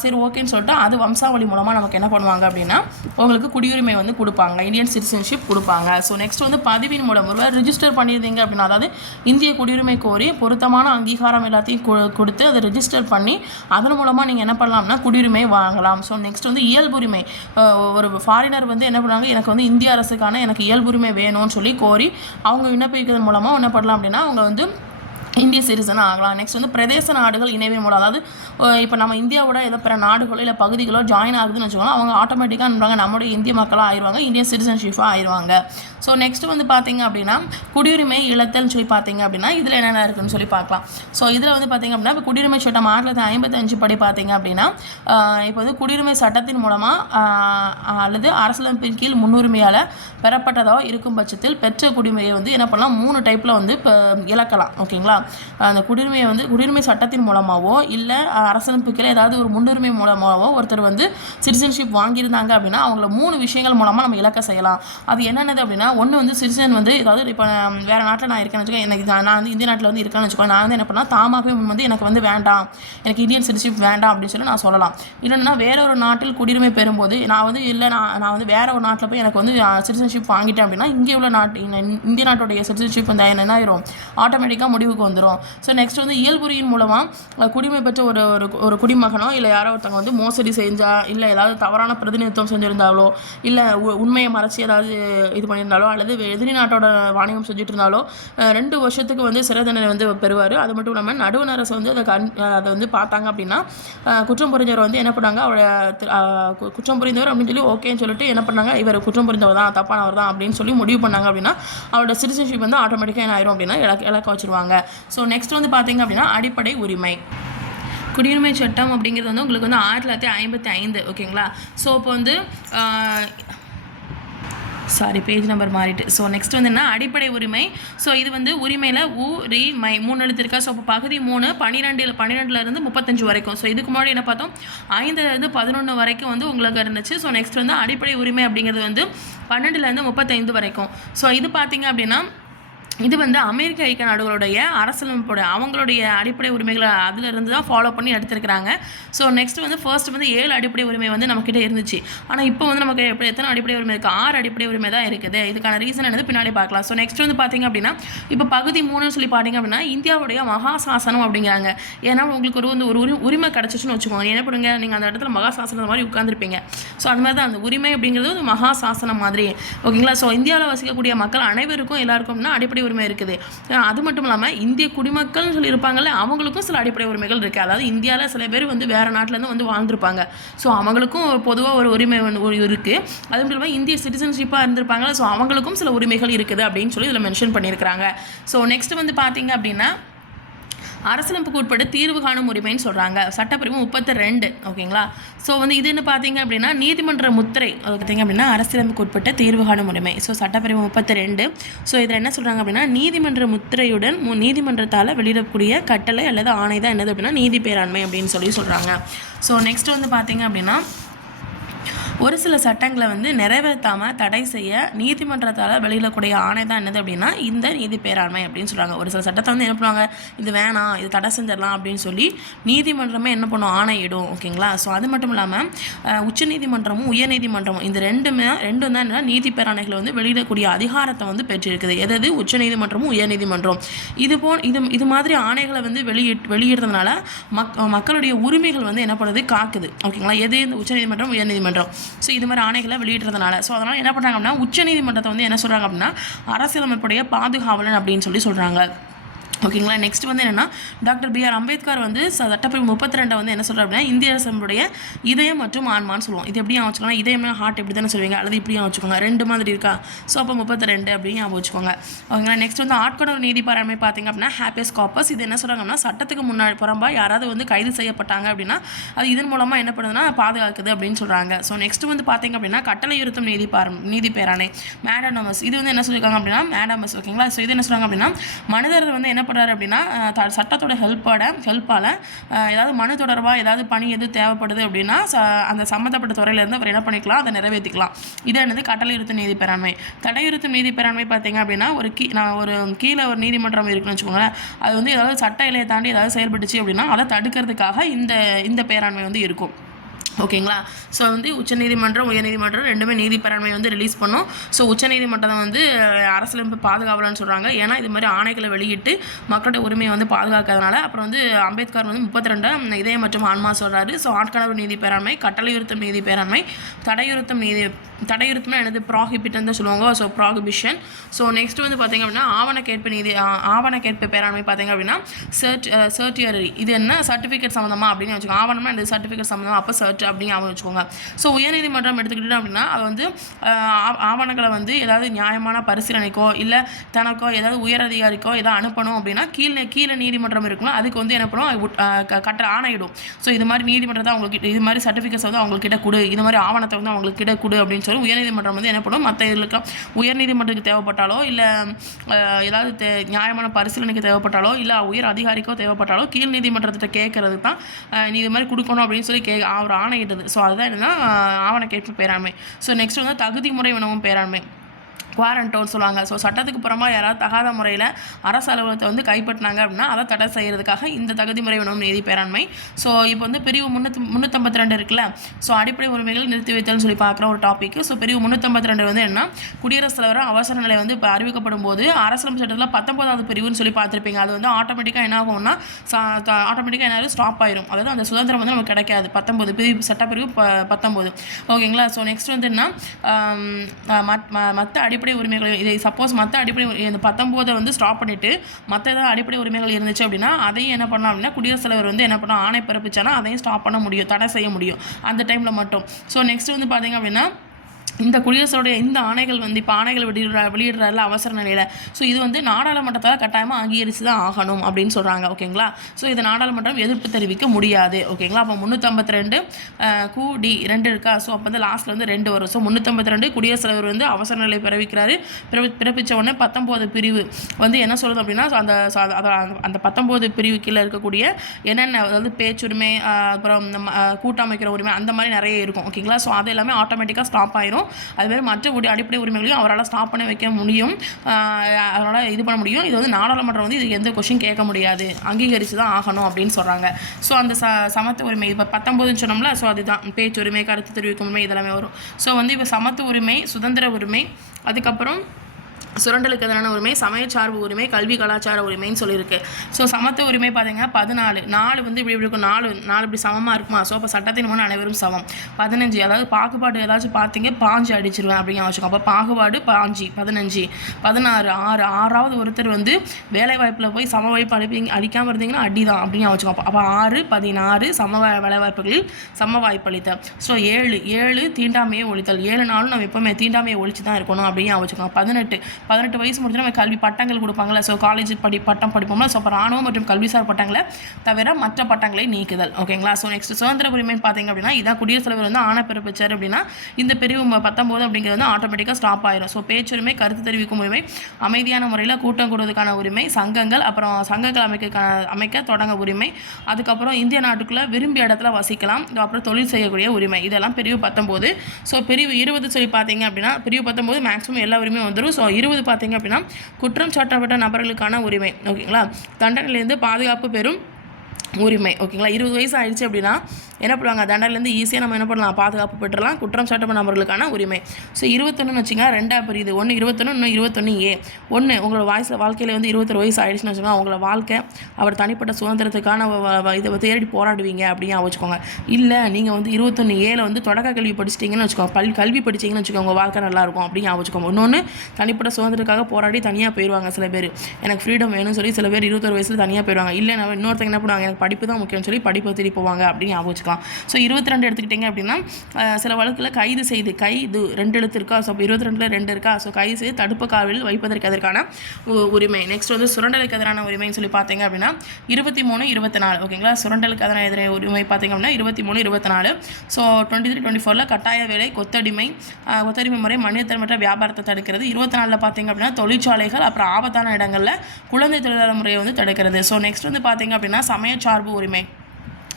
சரி ஓகேன்னு சொல்லிட்டு அது வம்சாவளி மூலமாக நமக்கு என்ன பண்ணுவாங்க அப்படின்னா உங்களுக்கு குடியுரிமை வந்து கொடுப்பாங்க, இந்தியன் சிட்டிசன்ஷிப் கொடுப்பாங்க. ஸோ நெக்ஸ்ட் வந்து பதிவின் மூலம் ஒருவேளை ரிஜிஸ்டர் பண்ணியிருந்தீங்க அப்படின்னா, அதாவது இந்திய குடியுரிமை கோரி பொருத்தமான அங்கீகாரம் எல்லாத்தையும் கொடுத்து அதை ரிஜிஸ்டர் பண்ணி அதன் மூலமாக நீங்கள் என்ன பண்ணலாம்னா குடியுரிமை வாங்கலாம். ஸோ நெக்ஸ்ட் வந்து இயல்புரிமை, ஒரு ஃபாரினர் வந்து என்ன பண்ணுவாங்க, எனக்கு வந்து இந்திய அரசுக்கான எனக்கு இயல்புரிமை வேணும்னு சொல்லி கோரி அவங்க விண்ணப்பிக்கிறதன் மூலமாக என்ன பண்ணலாம் அப்படின்னா அவங்க வந்து இந்திய சிட்டிசனாக ஆகலாம். நெக்ஸ்ட் வந்து பிரதேச நாடுகள் இணைவின் மூலம், அதாவது இப்போ நம்ம இந்தியாவோட ஏதோ பிற நாடுகளோ இல்லை பகுதிகளோ ஜாயின் ஆகுதுன்னு வச்சுக்கோங்க, அவங்க ஆட்டோமேட்டிக்காக பண்ணுவாங்க நம்மளுடைய இந்திய மக்களாக ஆயிடுவாங்க, இந்தியன் சிட்டிசன்ஷிப்பாக ஆயிடுவாங்க. ஸோ நெக்ஸ்ட் வந்து பார்த்தீங்க அப்படின்னா குடியுரிமை இழத்தல்னு சொல்லி பார்த்தீங்க அப்படின்னா இதில் என்னென்ன இருக்குன்னு சொல்லி பார்க்கலாம். ஸோ இதில் வந்து பார்த்தீங்க அப்படின்னா இப்போ குடியுரிமை சட்டம் 1955 படி பார்த்தீங்க அப்படின்னா இப்போ வந்து குடியுரிமை சட்டத்தின் மூலமாக அல்லது அரசியலமைப்பின் கீழ் முன்னுரிமையால் பெறப்பட்டதோ இருக்கும் பட்சத்தில் பெற்ற குடியுரிமையை வந்து என்ன பண்ணலாம் 3 டைப்பில் வந்து இப்போ இழக்கலாம். ஓகேங்களா, அந்த குடியுரிமையை வந்து குடியுரிமை சட்டத்தின் மூலமாகவோ இல்லை அரசியலமைப்புக்கில் ஏதாவது ஒரு முன்னுரிமை மூலமாகவோ ஒருத்தர் வந்து சிட்டிசன்ஷிப் வாங்கியிருந்தாங்க அப்படின்னா அவங்கள 3 விஷயங்கள் மூலமாக நம்ம இழக்க செய்யலாம். அது என்னென்னது அப்படின்னா, ஒன்று வந்து சிட்டிசன் வந்து ஏதாவது இப்போ வேறு நாட்டில் நான் இருக்கேன்னு வச்சுக்கோங்க, எனக்கு நான் வந்து இந்திய நாட்டில் வந்து இருக்கேன்னு வச்சுக்கோங்க, நான் வந்து என்ன பண்ணால் தாமாகவே வந்து எனக்கு வந்து வேண்டாம், எனக்கு இந்தியன் சிட்டிசன்ஷிப் வேண்டாம் அப்படின்னு சொல்லி நான் சொல்லலாம். இல்லைன்னா வேற ஒரு நாட்டில் குடியுரிமை பெறும்போது நான் வந்து இல்லை நான் வந்து வேற ஒரு நாட்டில் போய் எனக்கு வந்து சிட்டிசன்ஷிப் வாங்கிட்டேன் அப்படின்னா இங்கே உள்ள இந்திய நாட்டுடைய சிட்டிசன்ஷிப் வந்து என்ன ஆயிரும் ஆட்டோமேட்டிக்காக முடிவுக்கு வந்துடும். ஸோ நெக்ஸ்ட் வந்து இயல்புரியின் மூலமாக குடிமை பெற்ற ஒரு குடிமகனோ இல்லை யாரோ ஒருத்தவங்க வந்து மோசடி செஞ்சா இல்லை ஏதாவது தவறான பிரதிநிதித்துவம் செஞ்சுருந்தாலோ இல்லை உண்மையை மறைச்சி ஏதாவது இது பண்ணியிருந்தாலோ அல்லது எதிரி நாட்டோட வாணிகம் செஞ்சுட்டு இருந்தாலோ 2 வருஷத்துக்கு வந்து சிறை தண்டனை வந்து பெறுவார். அது மட்டும் இல்லாமல் நடுவண் அரசு வந்து அதை வந்து பார்த்தாங்க அப்படின்னா குற்றம் புரிஞ்சவர் வந்து என்ன பண்ணாங்க, அவரை குற்றம் புரிந்தவர் அப்படின்னு சொல்லி ஓகேன்னு சொல்லிட்டு என்ன பண்ணாங்க, இவர் குற்றம் புரிந்தவர் தான் தப்பானவர் தான் அப்படின்னு சொல்லி முடிவு பண்ணாங்க அப்படின்னா அவரோட சிட்டிசன்ஷிப் வந்து ஆட்டோமேட்டிக்காக என்ன ஆயிரும் அப்படின்னா இலக்க வச்சுருவாங்க. ஸோ நெக்ஸ்ட் வந்து பார்த்தீங்க அப்படின்னா அடிப்படை உரிமை. குடியுரிமை சட்டம் அப்படிங்கிறது வந்து உங்களுக்கு வந்து 1955. ஓகேங்களா, ஸோ இப்போ வந்து பேஜ் நம்பர் மாறிட்டு. ஸோ நெக்ஸ்ட் வந்து என்ன அடிப்படை உரிமை. ஸோ இது வந்து உரிமையில் உரிமை 3 எழுத்து இருக்கா. ஸோ இப்போ பகுதி 3 12 35 வரைக்கும். ஸோ இதுக்கு முன்னாடி என்ன பார்த்தோம் 5 11 வரைக்கும் வந்து உங்களுக்கு இருந்துச்சு. ஸோ நெக்ஸ்ட் வந்து அடிப்படை உரிமை அப்படிங்கிறது வந்து 12 35 வரைக்கும். ஸோ இது பார்த்தீங்க அப்படின்னா இது வந்து அமெரிக்க ஐக்கிய நாடுகளுடைய அரசியலமைப்போட அவங்களுடைய அடிப்படை உரிமைகளை அதிலிருந்து தான் ஃபாலோ பண்ணி எடுத்துருக்கிறாங்க. ஸோ நெக்ஸ்ட் வந்து ஃபர்ஸ்ட் வந்து 7 அடிப்படை உரிமை வந்து நம்மக்கிட்ட இருந்துச்சு. ஆனால் இப்போ வந்து நமக்கு எத்தனை அடிப்படை உரிமை இருக்குது, 6 அடிப்படை உரிமை தான் இருக்குது. இதுக்கான ரீசன் என்னது பின்னாடி பார்க்கலாம். ஸோ நெக்ஸ்ட் வந்து பார்த்தீங்க அப்படின்னா இப்போ பகுதி 3 சொல்லி பார்த்தீங்க அப்படின்னா இந்தியாவுடைய மகாசாசனம் அப்படிங்கிறாங்க. ஏன்னா உங்களுக்கு ஒரு உரிமை கிடச்சிச்சுன்னு வச்சுக்கோங்க, என்ன பண்ணுங்க நீங்கள் அந்த இடத்துல மகாசாசனம் மாதிரி உட்காந்துருப்பீங்க. ஸோ அந்த மாதிரி தான் அந்த உரிமை அப்படிங்கிறது ஒரு மகாசாசனம் மாதிரி. ஓகேங்களா, ஸோ இந்தியாவில் வசிக்கக்கூடிய மக்கள் அனைவருக்கும் எல்லாருக்கும்னா அடிப்படை உரிமை இருக்குது. அது மட்டும் இல்லாமல் இந்திய குடிமக்கள் சொல்லி இருப்பாங்கல்ல அவங்களுக்கும் சில அடிப்படை உரிமைகள் இருக்குது. அதாவது இந்தியாவில் சில பேர் வந்து வேறு நாட்டிலேருந்து வந்து வாழ்ந்துருப்பாங்க. ஸோ அவங்களுக்கும் பொதுவாக ஒரு உரிமை இருக்குது. அது மட்டும் இல்லாமல் இந்திய சிட்டிசன்ஷிப்பாக இருந்திருப்பாங்கல்ல, ஸோ அவங்களுக்கும் சில உரிமைகள் இருக்குது அப்படின்னு சொல்லி இதில் மென்ஷன் பண்ணியிருக்கிறாங்க. ஸோ நெக்ஸ்ட் வந்து பார்த்தீங்க அப்படின்னா அரசியலமைப்புக்கு உட்பட்டு தீர்வு காணும் உரிமைன்னு சொல்கிறாங்க. சட்டப்பிரிவு 32. ஓகேங்களா, ஸோ வந்து இது என்ன பார்த்தீங்க அப்படின்னா நீதிமன்ற முத்திரை பார்த்தீங்க அப்படின்னா அரசியலமைப்புக்கு உட்பட்ட தீர்வு காணும் உரிமை. ஸோ சட்டப்பிரிவு 32. ஸோ இதில் என்ன சொல்கிறாங்க அப்படின்னா நீதிமன்ற முத்திரையுடன் நீதிமன்றத்தால் வெளியிடக்கூடிய கட்டளை அல்லது ஆணை தான் என்னது அப்படின்னா நீதி பேராண்மை அப்படின்னு சொல்லி சொல்கிறாங்க. ஸோ நெக்ஸ்ட் வந்து பார்த்தீங்க அப்படின்னா ஒரு சில சட்டங்களை வந்து நிறைவேற்றாமல் தடை செய்ய நீதிமன்றத்தால் வெளியிடக்கூடிய ஆணை தான் என்னது அப்படின்னா இந்த நீதி பேராண்மை அப்படின்னு சொல்கிறாங்க. ஒரு சில சட்டத்தை வந்து என்ன பண்ணுவாங்க, இது வேணாம் இது தடை செஞ்சிடலாம் அப்படின்னு சொல்லி நீதிமன்றமே என்ன பண்ணும் ஆணையிடும். ஓகேங்களா, ஸோ அது மட்டும் இல்லாமல் உச்ச நீதிமன்றமும் உயர்நீதிமன்றமும் இந்த ரெண்டும் தான் என்ன நீதி பேராணைகளை வந்து வெளியிடக்கூடிய அதிகாரத்தை வந்து பெற்றிருக்குது. எது உச்ச நீதிமன்றமும் உயர்நீதிமன்றம் இது மாதிரி ஆணைகளை வந்து வெளியிடுறதுனால மக்களுடைய உரிமைகள் வந்து என்ன பண்ணுறது காக்குது. ஓகேங்களா, எது இந்த உச்ச நீதிமன்றம் உயர்நீதிமன்றம். ஸோ இது மாதிரி ஆணைகளை வெளியிடுறதுனால ஸோ அதனால் என்ன பண்ணுறாங்க அப்படின்னா உச்சநீதிமன்றத்தை வந்து என்ன சொல்கிறாங்க அப்படின்னா அரசியலமைப்புடைய பாதுகாவலன் அப்படின்னு சொல்லி சொல்கிறாங்க. ஓகேங்களா, நெக்ஸ்ட் வந்து என்னென்னா டாக்டர் B.R. அம்பேத்கர் வந்து சட்டப்பிரிவு 32 வந்து என்ன சொல்கிறார் அப்படின்னா இந்திய அரசுடைய இதயம் மற்றும் ஆன்மான்னு சொல்லுவோம். இது எப்படியும் வச்சுக்கோங்க, இதயம்னா ஹார்ட் எப்படி தானே சொல்லுவீங்க, அல்லது இப்படியும் வச்சுக்கோங்க, 2 மாதிரி இருக்கா. ஸோ அப்போ 32 அப்படின்னு ஞாபகம் வச்சுக்கோங்க. ஓகேங்களா, நெக்ஸ்ட் வந்து ஆட்கொணர் நீதி பேராண்மை பார்த்தீங்க அப்படின்னா ஹேபியஸ் கார்பஸ். இது என்ன சொல்கிறாங்க அப்படின்னா சட்டத்துக்கு முன்னாடி புறம்பா யாராவது வந்து கைது செய்யப்பட்டாங்க அப்படின்னா அது இதன் மூலமாக என்ன பண்ணுதுன்னா பாதுகாக்குது அப்படின்னு சொல்கிறாங்க. ஸோ நெக்ஸ்ட் வந்து பார்த்தீங்க அப்படின்னா கட்டளையுறுத்தும் நீதி பேராணை மேடமஸ். இது வந்து என்ன சொல்லியிருக்காங்க அப்படின்னா மேடமஸ். ஓகேங்களா, ஸோ இது என்ன சொல்கிறாங்க அப்படின்னா மனிதர்கள் வந்து என்ன பண்ணுறாரு அப்படின்னா சட்டத்தோட ஹெல்ப்பால் ஏதாவது மனு தொடர்பாக ஏதாவது பணி எது தேவைப்படுது அப்படின்னா அந்த சம்மந்தப்பட்ட துறையிலேருந்து அவர் என்ன பண்ணிக்கலாம், அதை நிறைவேற்றிக்கலாம். இது என்னது கட்டளையுறுத்தும் நீதி பேராண்மை. தடையுறுத்தும் நீதி பேராண்மை பார்த்தீங்க அப்படின்னா ஒரு கீழே ஒரு நீதிமன்றம் இருக்குன்னு வச்சுக்கோங்களேன், அது வந்து ஏதாவது சட்ட எல்லையை தாண்டி ஏதாவது செயல்பட்டுச்சு அப்படின்னா அதை தடுக்கிறதுக்காக இந்த பேராண்மை வந்து இருக்கும். ஓகேங்களா. ஸோ வந்து உச்சநீதிமன்றம் உயர்நீதிமன்றம் ரெண்டுமே நீதி பேராண்மை வந்து ரிலீஸ் பண்ணும். ஸோ உச்சநீதிமன்றம் வந்து அரசியலமைப்பு பாதுகாவலன்னு சொல்கிறாங்க. ஏன்னா இது மாதிரி ஆணைகளை வெளியிட்டு மக்களுடைய உரிமையை வந்து பாதுகாக்கிறதுனால. அப்புறம் வந்து அம்பேத்கர் வந்து 32 இதயம் மற்றும் ஆன்மா சொல்கிறாரு. ஸோ ஆட்கடவு நீதி பேராண்மை, கட்டளையுறுத்தும் நீதி பேராண்மை, தடையுறுத்தும்னா என்னது ப்ராஹிபிட்னு தான் சொல்லுவாங்க. So prohibition. ஸோ நெக்ஸ்ட் வந்து பார்த்திங்க அப்படின்னா ஆவணக்கேற்பு பேராண்மை பார்த்திங்க அப்படின்னா சர்டியரி. இது என்ன சர்டிஃபிகேட் சம்மந்தமாக அப்படின்னு வச்சுக்கோங்க. ஆவணம்னா இந்த சர்டிஃபிகேட் சம்மந்தமாக, அப்போ சர்ட் அப்படின்னு அவங்க வச்சுக்கோங்க. ஸோ உயர்நீதிமன்றம் எடுத்துக்கிட்டோம் அப்படின்னா அது வந்து ஆவணங்களை வந்து ஏதாவது நியாயமான பரிசீலனைக்கோ இல்லை தனக்கோ ஏதாவது உயர் அதிகாரிக்கோ ஏதாவது அனுப்பணும் அப்படின்னா கீழே நீதிமன்றம் இருக்குன்னா அதுக்கு வந்து என்ன பண்ணும், ஆணையிடும். ஸோ இது மாதிரி நீதிமன்றத்தை அவங்களுக்கு இது மாதிரி சர்டிஃபிகேட்ஸ் வந்து அவங்கக்கிட்ட கொடு, இது மாதிரி ஆவணத்தை வந்து அவங்களுக்கு கிட்ட கொடு அப்படின்னு சொல்லி உயர்நீதிமன்றம் வந்து என்ன பண்ணும், மற்ற இதுக்கு உயர்நீதிமன்றத்துக்கு தேவைப்பட்டாலோ இல்லை ஏதாவது நியாயமான பரிசீலனைக்கு தேவைப்பட்டாலோ இல்லை உயர் அதிகாரிக்கோ தேவைப்பட்டாலோ கீழ் நீதிமன்றத்தை கேட்கறது தான் நீ இது மாதிரி கொடுக்கணும் அப்படின்னு சொல்லி அவர் ஆணையிட்டது. ஸோ அதுதான் என்னன்னா ஆவணக்கேற்பு பேராண்மை. ஸோ நெக்ஸ்ட் வந்து தகுதி முறை வினவும் பேராண்மை, குவாரண்டோன்னு சொல்லுவாங்க. ஸோ சட்டத்துக்கு புறமா யாராவது தகாத முறையில் அரசு அலுவலகத்தை வந்து கைப்பற்றினாங்க அப்படின்னா அதை தடை செய்கிறதுக்காக இந்த தகுதி முறை வினவும் நீதி பேராண்மை. ஸோ இப்போ வந்து பிரிவு 352 இருக்குல்ல, ஸோ அடிப்படை உரிமைகள் நிறுத்தி வைத்தல்னு சொல்லி பார்க்குற ஒரு டாபிக். ஸோ பிரிவு 352 வந்து என்ன, குடியரசுத் தலைவர் அவசர நிலை வந்து இப்போ அறிவிக்கப்படும் போது அரசியலமைப்பு சட்டத்தில் 19வது பிரிவுன்னு சொல்லி பார்த்துருப்பீங்க. அது வந்து ஆட்டோமேட்டிக்காக என்ன ஆகும்னா ஆட்டோமேட்டிக்காக என்ன ஸ்டாப் ஆயிரும். அதாவது அந்த சுதந்திரம் வந்து நமக்கு கிடைக்காது. 19 பிரிவு சட்டப்பிரிவு 19. ஓகேங்களா. ஸோ நெக்ஸ்ட் வந்து என்ன, மற்ற அடிப்படை உரிமைகள் இதை சப்போஸ் மற்ற அடிப்படை இந்த 19 வந்து ஸ்டாப் பண்ணிவிட்டு மற்ற ஏதாவது அடிப்படை உரிமைகள் இருந்துச்சு அப்படின்னா அதையும் என்ன பண்ணலாம் அப்படின்னா குடியரசுத் தலைவர் வந்து என்ன பண்ணலாம், ஆணை பிறப்பிச்சானா அதையும் ஸ்டாப் பண்ண முடியும், தடை செய்ய முடியும் அந்த டைமில் மட்டும். ஸோ நெக்ஸ்ட் வந்து பார்த்தீங்க அப்படின்னா இந்த குடியரசுடைய இந்த ஆணைகள் வந்து இப்போ ஆணைகள் வெளியிடுறாருல அவசர நிலையில். ஸோ இது வந்து நாடாளுமன்றத்தால் கட்டாயமாக அங்கீகரித்து தான் ஆகணும் அப்படின்னு சொல்கிறாங்க. ஓகேங்களா. ஸோ இது நாடாளுமன்றம் எதிர்ப்பு தெரிவிக்க முடியாது. ஓகேங்களா. அப்போ 352 கூடி 2 இருக்கா. ஸோ அப்போ வந்து லாஸ்ட்டில் வந்து 2 வரும். ஸோ 352 குடியரசுத் தலைவர் வந்து அவசர நிலை பிறப்பித்த உடனே 19 பிரிவு வந்து என்ன சொல்லுது அப்படின்னா அந்த 19 பிரிவு கீழே இருக்கக்கூடிய என்னென்ன, அதாவது பேச்சுரிமை, அப்புறம் கூட்டமைக்கிற உரிமை, அந்த மாதிரி நிறைய இருக்கும். ஓகேங்களா. ஸோ அது எல்லாமே ஆட்டோமேட்டிக்காக ஸ்டாப் ஆயிரும். அதுமாதிரி மற்ற அடிப்படை உரிமைகளையும் அவரால் ஸ்டாப் பண்ண வைக்க முடியும், அதனால் இது பண்ண முடியும். இது வந்து நாடாளுமன்றம் வந்து இதுக்கு எந்த கொஸ்டின் கேட்க முடியாது, அங்கீகரித்து தான் ஆகணும் அப்படின்னு சொல்கிறாங்க. ஸோ அந்த சமத்துவ உரிமை இப்போ 19 சொன்னோம்ல, ஸோ அதுதான் பேச்சுரிமை, கருத்து தெரிவிக்கும் உரிமை இதெல்லாமே வரும். ஸோ வந்து இப்போ சமத்துவ உரிமை, சுதந்திர உரிமை, அதுக்கப்புறம் சுரண்டலுக்கு எதிரான உரிமை, சமயச்சார்பு உரிமை, கல்வி கலாச்சார உரிமைன்னு சொல்லியிருக்கு. ஸோ சமத்துவ உரிமை பார்த்தீங்கன்னா 14 வந்து இப்படி இருக்கும், 4 இப்படி சமமாக இருக்குமா. ஸோ அப்போ சட்டத்தின் முன் அனைவரும் சமம். 15 அதாவது பாகுபாடு ஏதாச்சும் பார்த்தீங்க பாஞ்சு அடிச்சிருவேன் அப்படிங்கிற வச்சுக்கோங்க. அப்போ பாகுபாடு பாஞ்சு. 15 16 6வது ஒருத்தர் வந்து வேலை வாய்ப்பில் போய் சம வாய்ப்பு அடிக்காமல் இருந்தீங்கன்னா அடி தான் அப்படிங்கிற வச்சுக்கோங்க. அப்போ 6 16 சம வேலைவாய்ப்புகளில் சம வாய்ப்பளித்தல். ஸோ 7 தீண்டாமையை ஒழித்தல். 7 நாளும் நம்ம எப்போவுமே தீண்டாமையை ஒழிச்சு தான் இருக்கணும் அப்படிங்கிற வச்சுக்கோங்க. 18 வயசு முடிச்சு நம்ம கல்வி பட்டங்கள் கொடுப்பாங்களே. ஸோ காலேஜ் பட்டம் படிப்போம்ல. ஸோ அப்போ ராணுவம் மற்றும் கல்விசார் பட்டங்களை தவிர மற்ற பட்டங்களை நீக்குதல். ஓகேங்களா. ஸோ நெக்ஸ்ட் சுதந்திர உரிமை பார்த்தீங்க அப்படின்னா இதான் குடியரசுத் தலைவர் வந்து ஆணை பிறப்பிச்சார் அப்படின்னா இந்த பிரிவு 19 அப்படிங்கிறது வந்து ஆட்டோமேட்டிக்காக ஸ்டாப் ஆயிரும். ஸோ பேச்சுரிமை, கருத்து தெரிவிக்கும் உரிமை, அமைதியான முறையில் கூட்டம் கூடுவதற்கான உரிமை, சங்கங்கள், அப்புறம் சங்கங்கள் அமைக்க தொடங்க உரிமை, அதுக்கப்புறம் இந்திய நாட்டுக்குள்ளே விரும்பிய இடத்துல வசிக்கலாம், அப்புறம் தொழில் செய்யக்கூடிய உரிமை, இதெல்லாம் பிரிவு 19. ஸோ பிரிவு 20 சொல்லி பார்த்தீங்க அப்படின்னா பிரிவு 19 மேக்ஸிமம் எல்லா உரிமையும் வந்துடும். ஸோ 20 பார்த்தீங்க அப்படின்னா குற்றம் சாட்டப்பட்ட நபர்களுக்கான உரிமை. ஓகேங்களா. தண்டனையிலேருந்து பாதுகாப்பு பெறும் உரிமை. ஓகேங்களா. 20 வயசு ஆயிடுச்சு அப்படின்னா என்ன பண்ணுவாங்க, தண்டனையிலேருந்து ஈஸியாக நம்ம என்ன பண்ணலாம், பாதுகாப்பு பெற்றலாம், குற்றம் சாட்டப்பட்ட நபர்களுக்கான உரிமை. ஸோ 21 வச்சுங்க, 2 பிரியுது. 1 21, இன்னும் 21A. 1 உங்களோட வாழ்க்கையில் வந்து 21 வயசு ஆயிடுச்சுன்னு வச்சுக்கோங்க, உங்களோட வாழ்க்கை அவர் தனிப்பட்ட சுதந்திரத்துக்கான இதை தேடி போராடுவீங்க அப்படின்னு வச்சுக்கோங்க. இல்லை நீங்கள் வந்து 21A வந்து தொடக்க கல்வி படிச்சிட்டிங்கன்னு வச்சுக்கோங்க, கல்வி படிச்சிங்கன்னு வச்சுக்கோங்க, உங்கள் வாழ்க்கை நல்லாயிருக்கும் அப்படின்னு வச்சுக்கோங்க. இன்னொன்று தனிப்பட்ட சுதந்திரத்துக்காக போராடி தனியாக போயிடுவாங்க சில பேர், எனக்கு ஃப்ரீடம் வேணும்னு சொல்லி சில பேர் 21 வயசில் தனியாக போயிடுவாங்க. இல்லை நான் இன்னொருத்தங்க என்ன பண்ணுவாங்க, எனக்கு படிப்பு தான் முக்கியம்னு சொல்லி படிப்பை தேடி போவாங்க அப்படின்னு ஞாபகம் வச்சுக்கலாம். ஸோ 22 எடுத்துக்கிட்டிங்க அப்படின்னா சில வழக்கில் கைது செய்து கைது 2 எழுத்து இருக்கா, ஸோ 22ல் 2 இருக்கா, ஸோ கைது செய்து தடுப்பு காவலில் வைப்பதற்கு எதற்கான உரிமை. நெக்ஸ்ட் வந்து சுரண்டலுக்கு எதிரான உரிமைன்னு சொல்லி பார்த்தீங்க அப்படின்னா 23, 24 ஓகேங்களா. சுரண்டலுக்கு எதிரான உரிமை பார்த்தீங்க அப்படின்னா 23, 24. ஸோ 23, 24ல் கட்டாய வேலை, கொத்தடிமை முறை, மனிதத்தன்மற்ற வியாபாரத்தை தடுக்கிறது. 24ல் பார்த்தீங்க அப்படின்னா தொழிற்சாலைகள், அப்புறம் ஆபத்தான இடங்களில் குழந்தை தொழிலாளர் முறையை வந்து தடுக்கிறது. ஸோ நெக்ஸ்ட் வந்து பார்த்தீங்க அப்படின்னா சமயச்சார்பு உரிமை.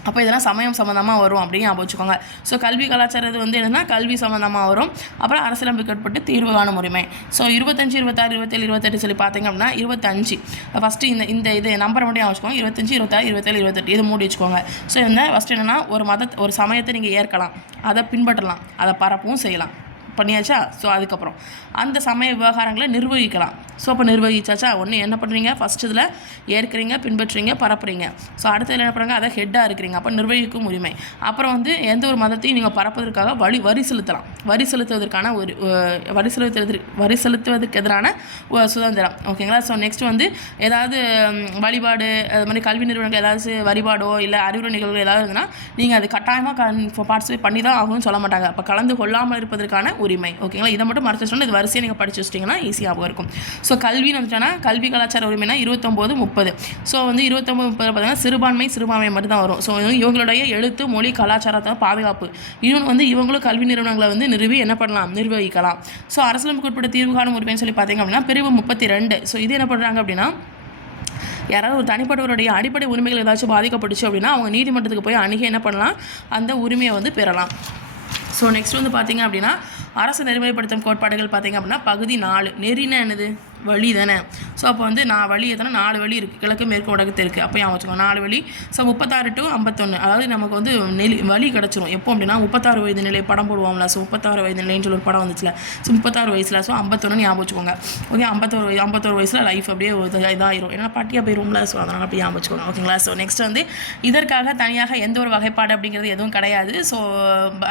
அப்போ இதெல்லாம் சமயம் சம்மந்தமாக வரும் அப்படின்னு ஞாபகம் வச்சுக்கோங்க. ஸோ கல்வி கலாச்சாரம் வந்து என்னென்னா கல்வி சம்மந்தமாக வரும். அப்புறம் அரசியலமைப்புக்கு உட்பட்டு தீர்வு காணும் உரிமை. ஸோ 25, 26, 27, 28 சொல்லி பார்த்தீங்க அப்படின்னா 25 ஃபஸ்ட்டு இந்த இது நம்பரை மட்டும் வச்சுக்கோங்க. 25, 26, 27, 28 இது மூடி வச்சுக்கோங்க. ஸோ இந்த ஃபஸ்ட்டு என்னென்னா ஒரு சமயத்தை நீங்கள் ஏற்கலாம், அதை பின்பற்றலாம், அதை பரப்பவும் செய்யலாம். பண்ணியாச்சா. ஸோ அதுக்கப்புறம் அந்த சமய விவகாரங்களை நிர்வகிக்கலாம். ஸோ அப்போ நிர்வகிச்சாச்சா, ஒன்று என்ன பண்ணுறீங்க, ஃபஸ்ட் இதில் ஏற்கிறீங்க, பின்பற்றுறீங்க, பரப்புறீங்க. ஸோ அடுத்தது என்ன பண்ணுறாங்க, அதை ஹெட்டாக இருக்கிறீங்க, அப்போ நிர்வகிக்கும் உரிமை. அப்புறம் வந்து எந்த ஒரு மதத்தையும் நீங்கள் பரப்புவதற்காக வரி செலுத்தலாம். வரி செலுத்துவதற்கான ஒரு வரி செலுத்துவதற்கு எதிரான சுதந்திரம் ஓகேங்களா. ஸோ நெக்ஸ்ட் வந்து ஏதாவது வழிபாடு, அது மாதிரி கல்வி நிறுவனங்கள் ஏதாவது வழிபாடோ இல்லை அறிவுரை நிகழ்வுகள் ஏதாவது இருந்ததுன்னா நீங்கள் அது கட்டாயமாக பார்ட்டிசிபேட் பண்ணி தான் ஆகும்னு சொல்ல மாட்டாங்க. அப்போ கலந்து கொள்ளாமல் இருப்பதற்கான உரிமை ஓகேங்களா. இதை மட்டும் மறைச்சு வச்சுட்டோம். இது வரிசையை நீங்கள் படிச்சு வச்சிட்டிங்கன்னா ஈஸியாக இருக்கும். ஸோ கல்வின்னு வந்துட்டோன்னா கல்வி கலாச்சார உரிமைனா 29, 30. ஸோ வந்து 29, 30 பார்த்தீங்கன்னா சிறுபான்மை மட்டும் தான் வரும். ஸோ இவங்களுடைய எழுத்து, மொழி, கலாச்சாரத்தை பாதுகாப்பு. இன்னொன்று வந்து இவங்களும் கல்வி நிறுவனங்களை வந்து நிறுவி என்ன பண்ணலாம், நிர்வகிக்கலாம். ஸோ அரசியலமைப்புக்கு உட்பட்ட தீர்வு காணும் உரிமைன்னு சொல்லி பார்த்தீங்க அப்படின்னா பிரிவு 32. ஸோ இது என்ன பண்ணுறாங்க அப்படின்னா யாராவது ஒரு தனிப்பட்டவருடைய அடிப்படை உரிமைகள் ஏதாச்சும் பாதிக்கப்பட்டுச்சு அப்படின்னா அவங்க நீதிமன்றத்துக்கு போய் அணுகி என்ன பண்ணலாம், அந்த உரிமையை வந்து பெறலாம். ஸோ நெக்ஸ்ட் வந்து பார்த்தீங்க அப்படின்னா அரசு நெறிமுறைப்படுத்தும் கோட்பாடுகள் பார்த்தீங்க அப்படின்னா பகுதி 4. நெறினா என்னது, வழி தானே. ஸோ அப்போ வந்து வழி எத்தனை 4 வழி இருக்குது, கிழக்கு மேற்கு வடக்கு தெற்கு. அப்போ ஞாபகம் வச்சுக்கோங்க 4 வழி. ஸோ 36 to 51 அதாவது நமக்கு வந்து வழி கிடச்சிரும். எப்போ அப்படின்னா 36 வயது நிலை படம் போடுவாங்களா. ஸோ 36 வயது நிலைன்னு சொல்லி ஒரு படம் வந்துச்சுல. ஸோ 36 வயசில் ஸோ 51 ஞாபகம் வச்சுக்கோங்க. ஓகே 51 வயசில் லைஃப் அப்படியே இதாகிரும், ஏன்னா பாட்டியாக போயிருவோம்ல. ஸோ அதனால் அப்படியே ஞாபகம் வச்சுக்கோங்க ஓகேங்களா. ஸோ நெக்ஸ்ட் வந்து இதற்காக தனியாக எந்த ஒரு வகைப்பாடு அப்படிங்கிறது எதுவும் கிடையாது. ஸோ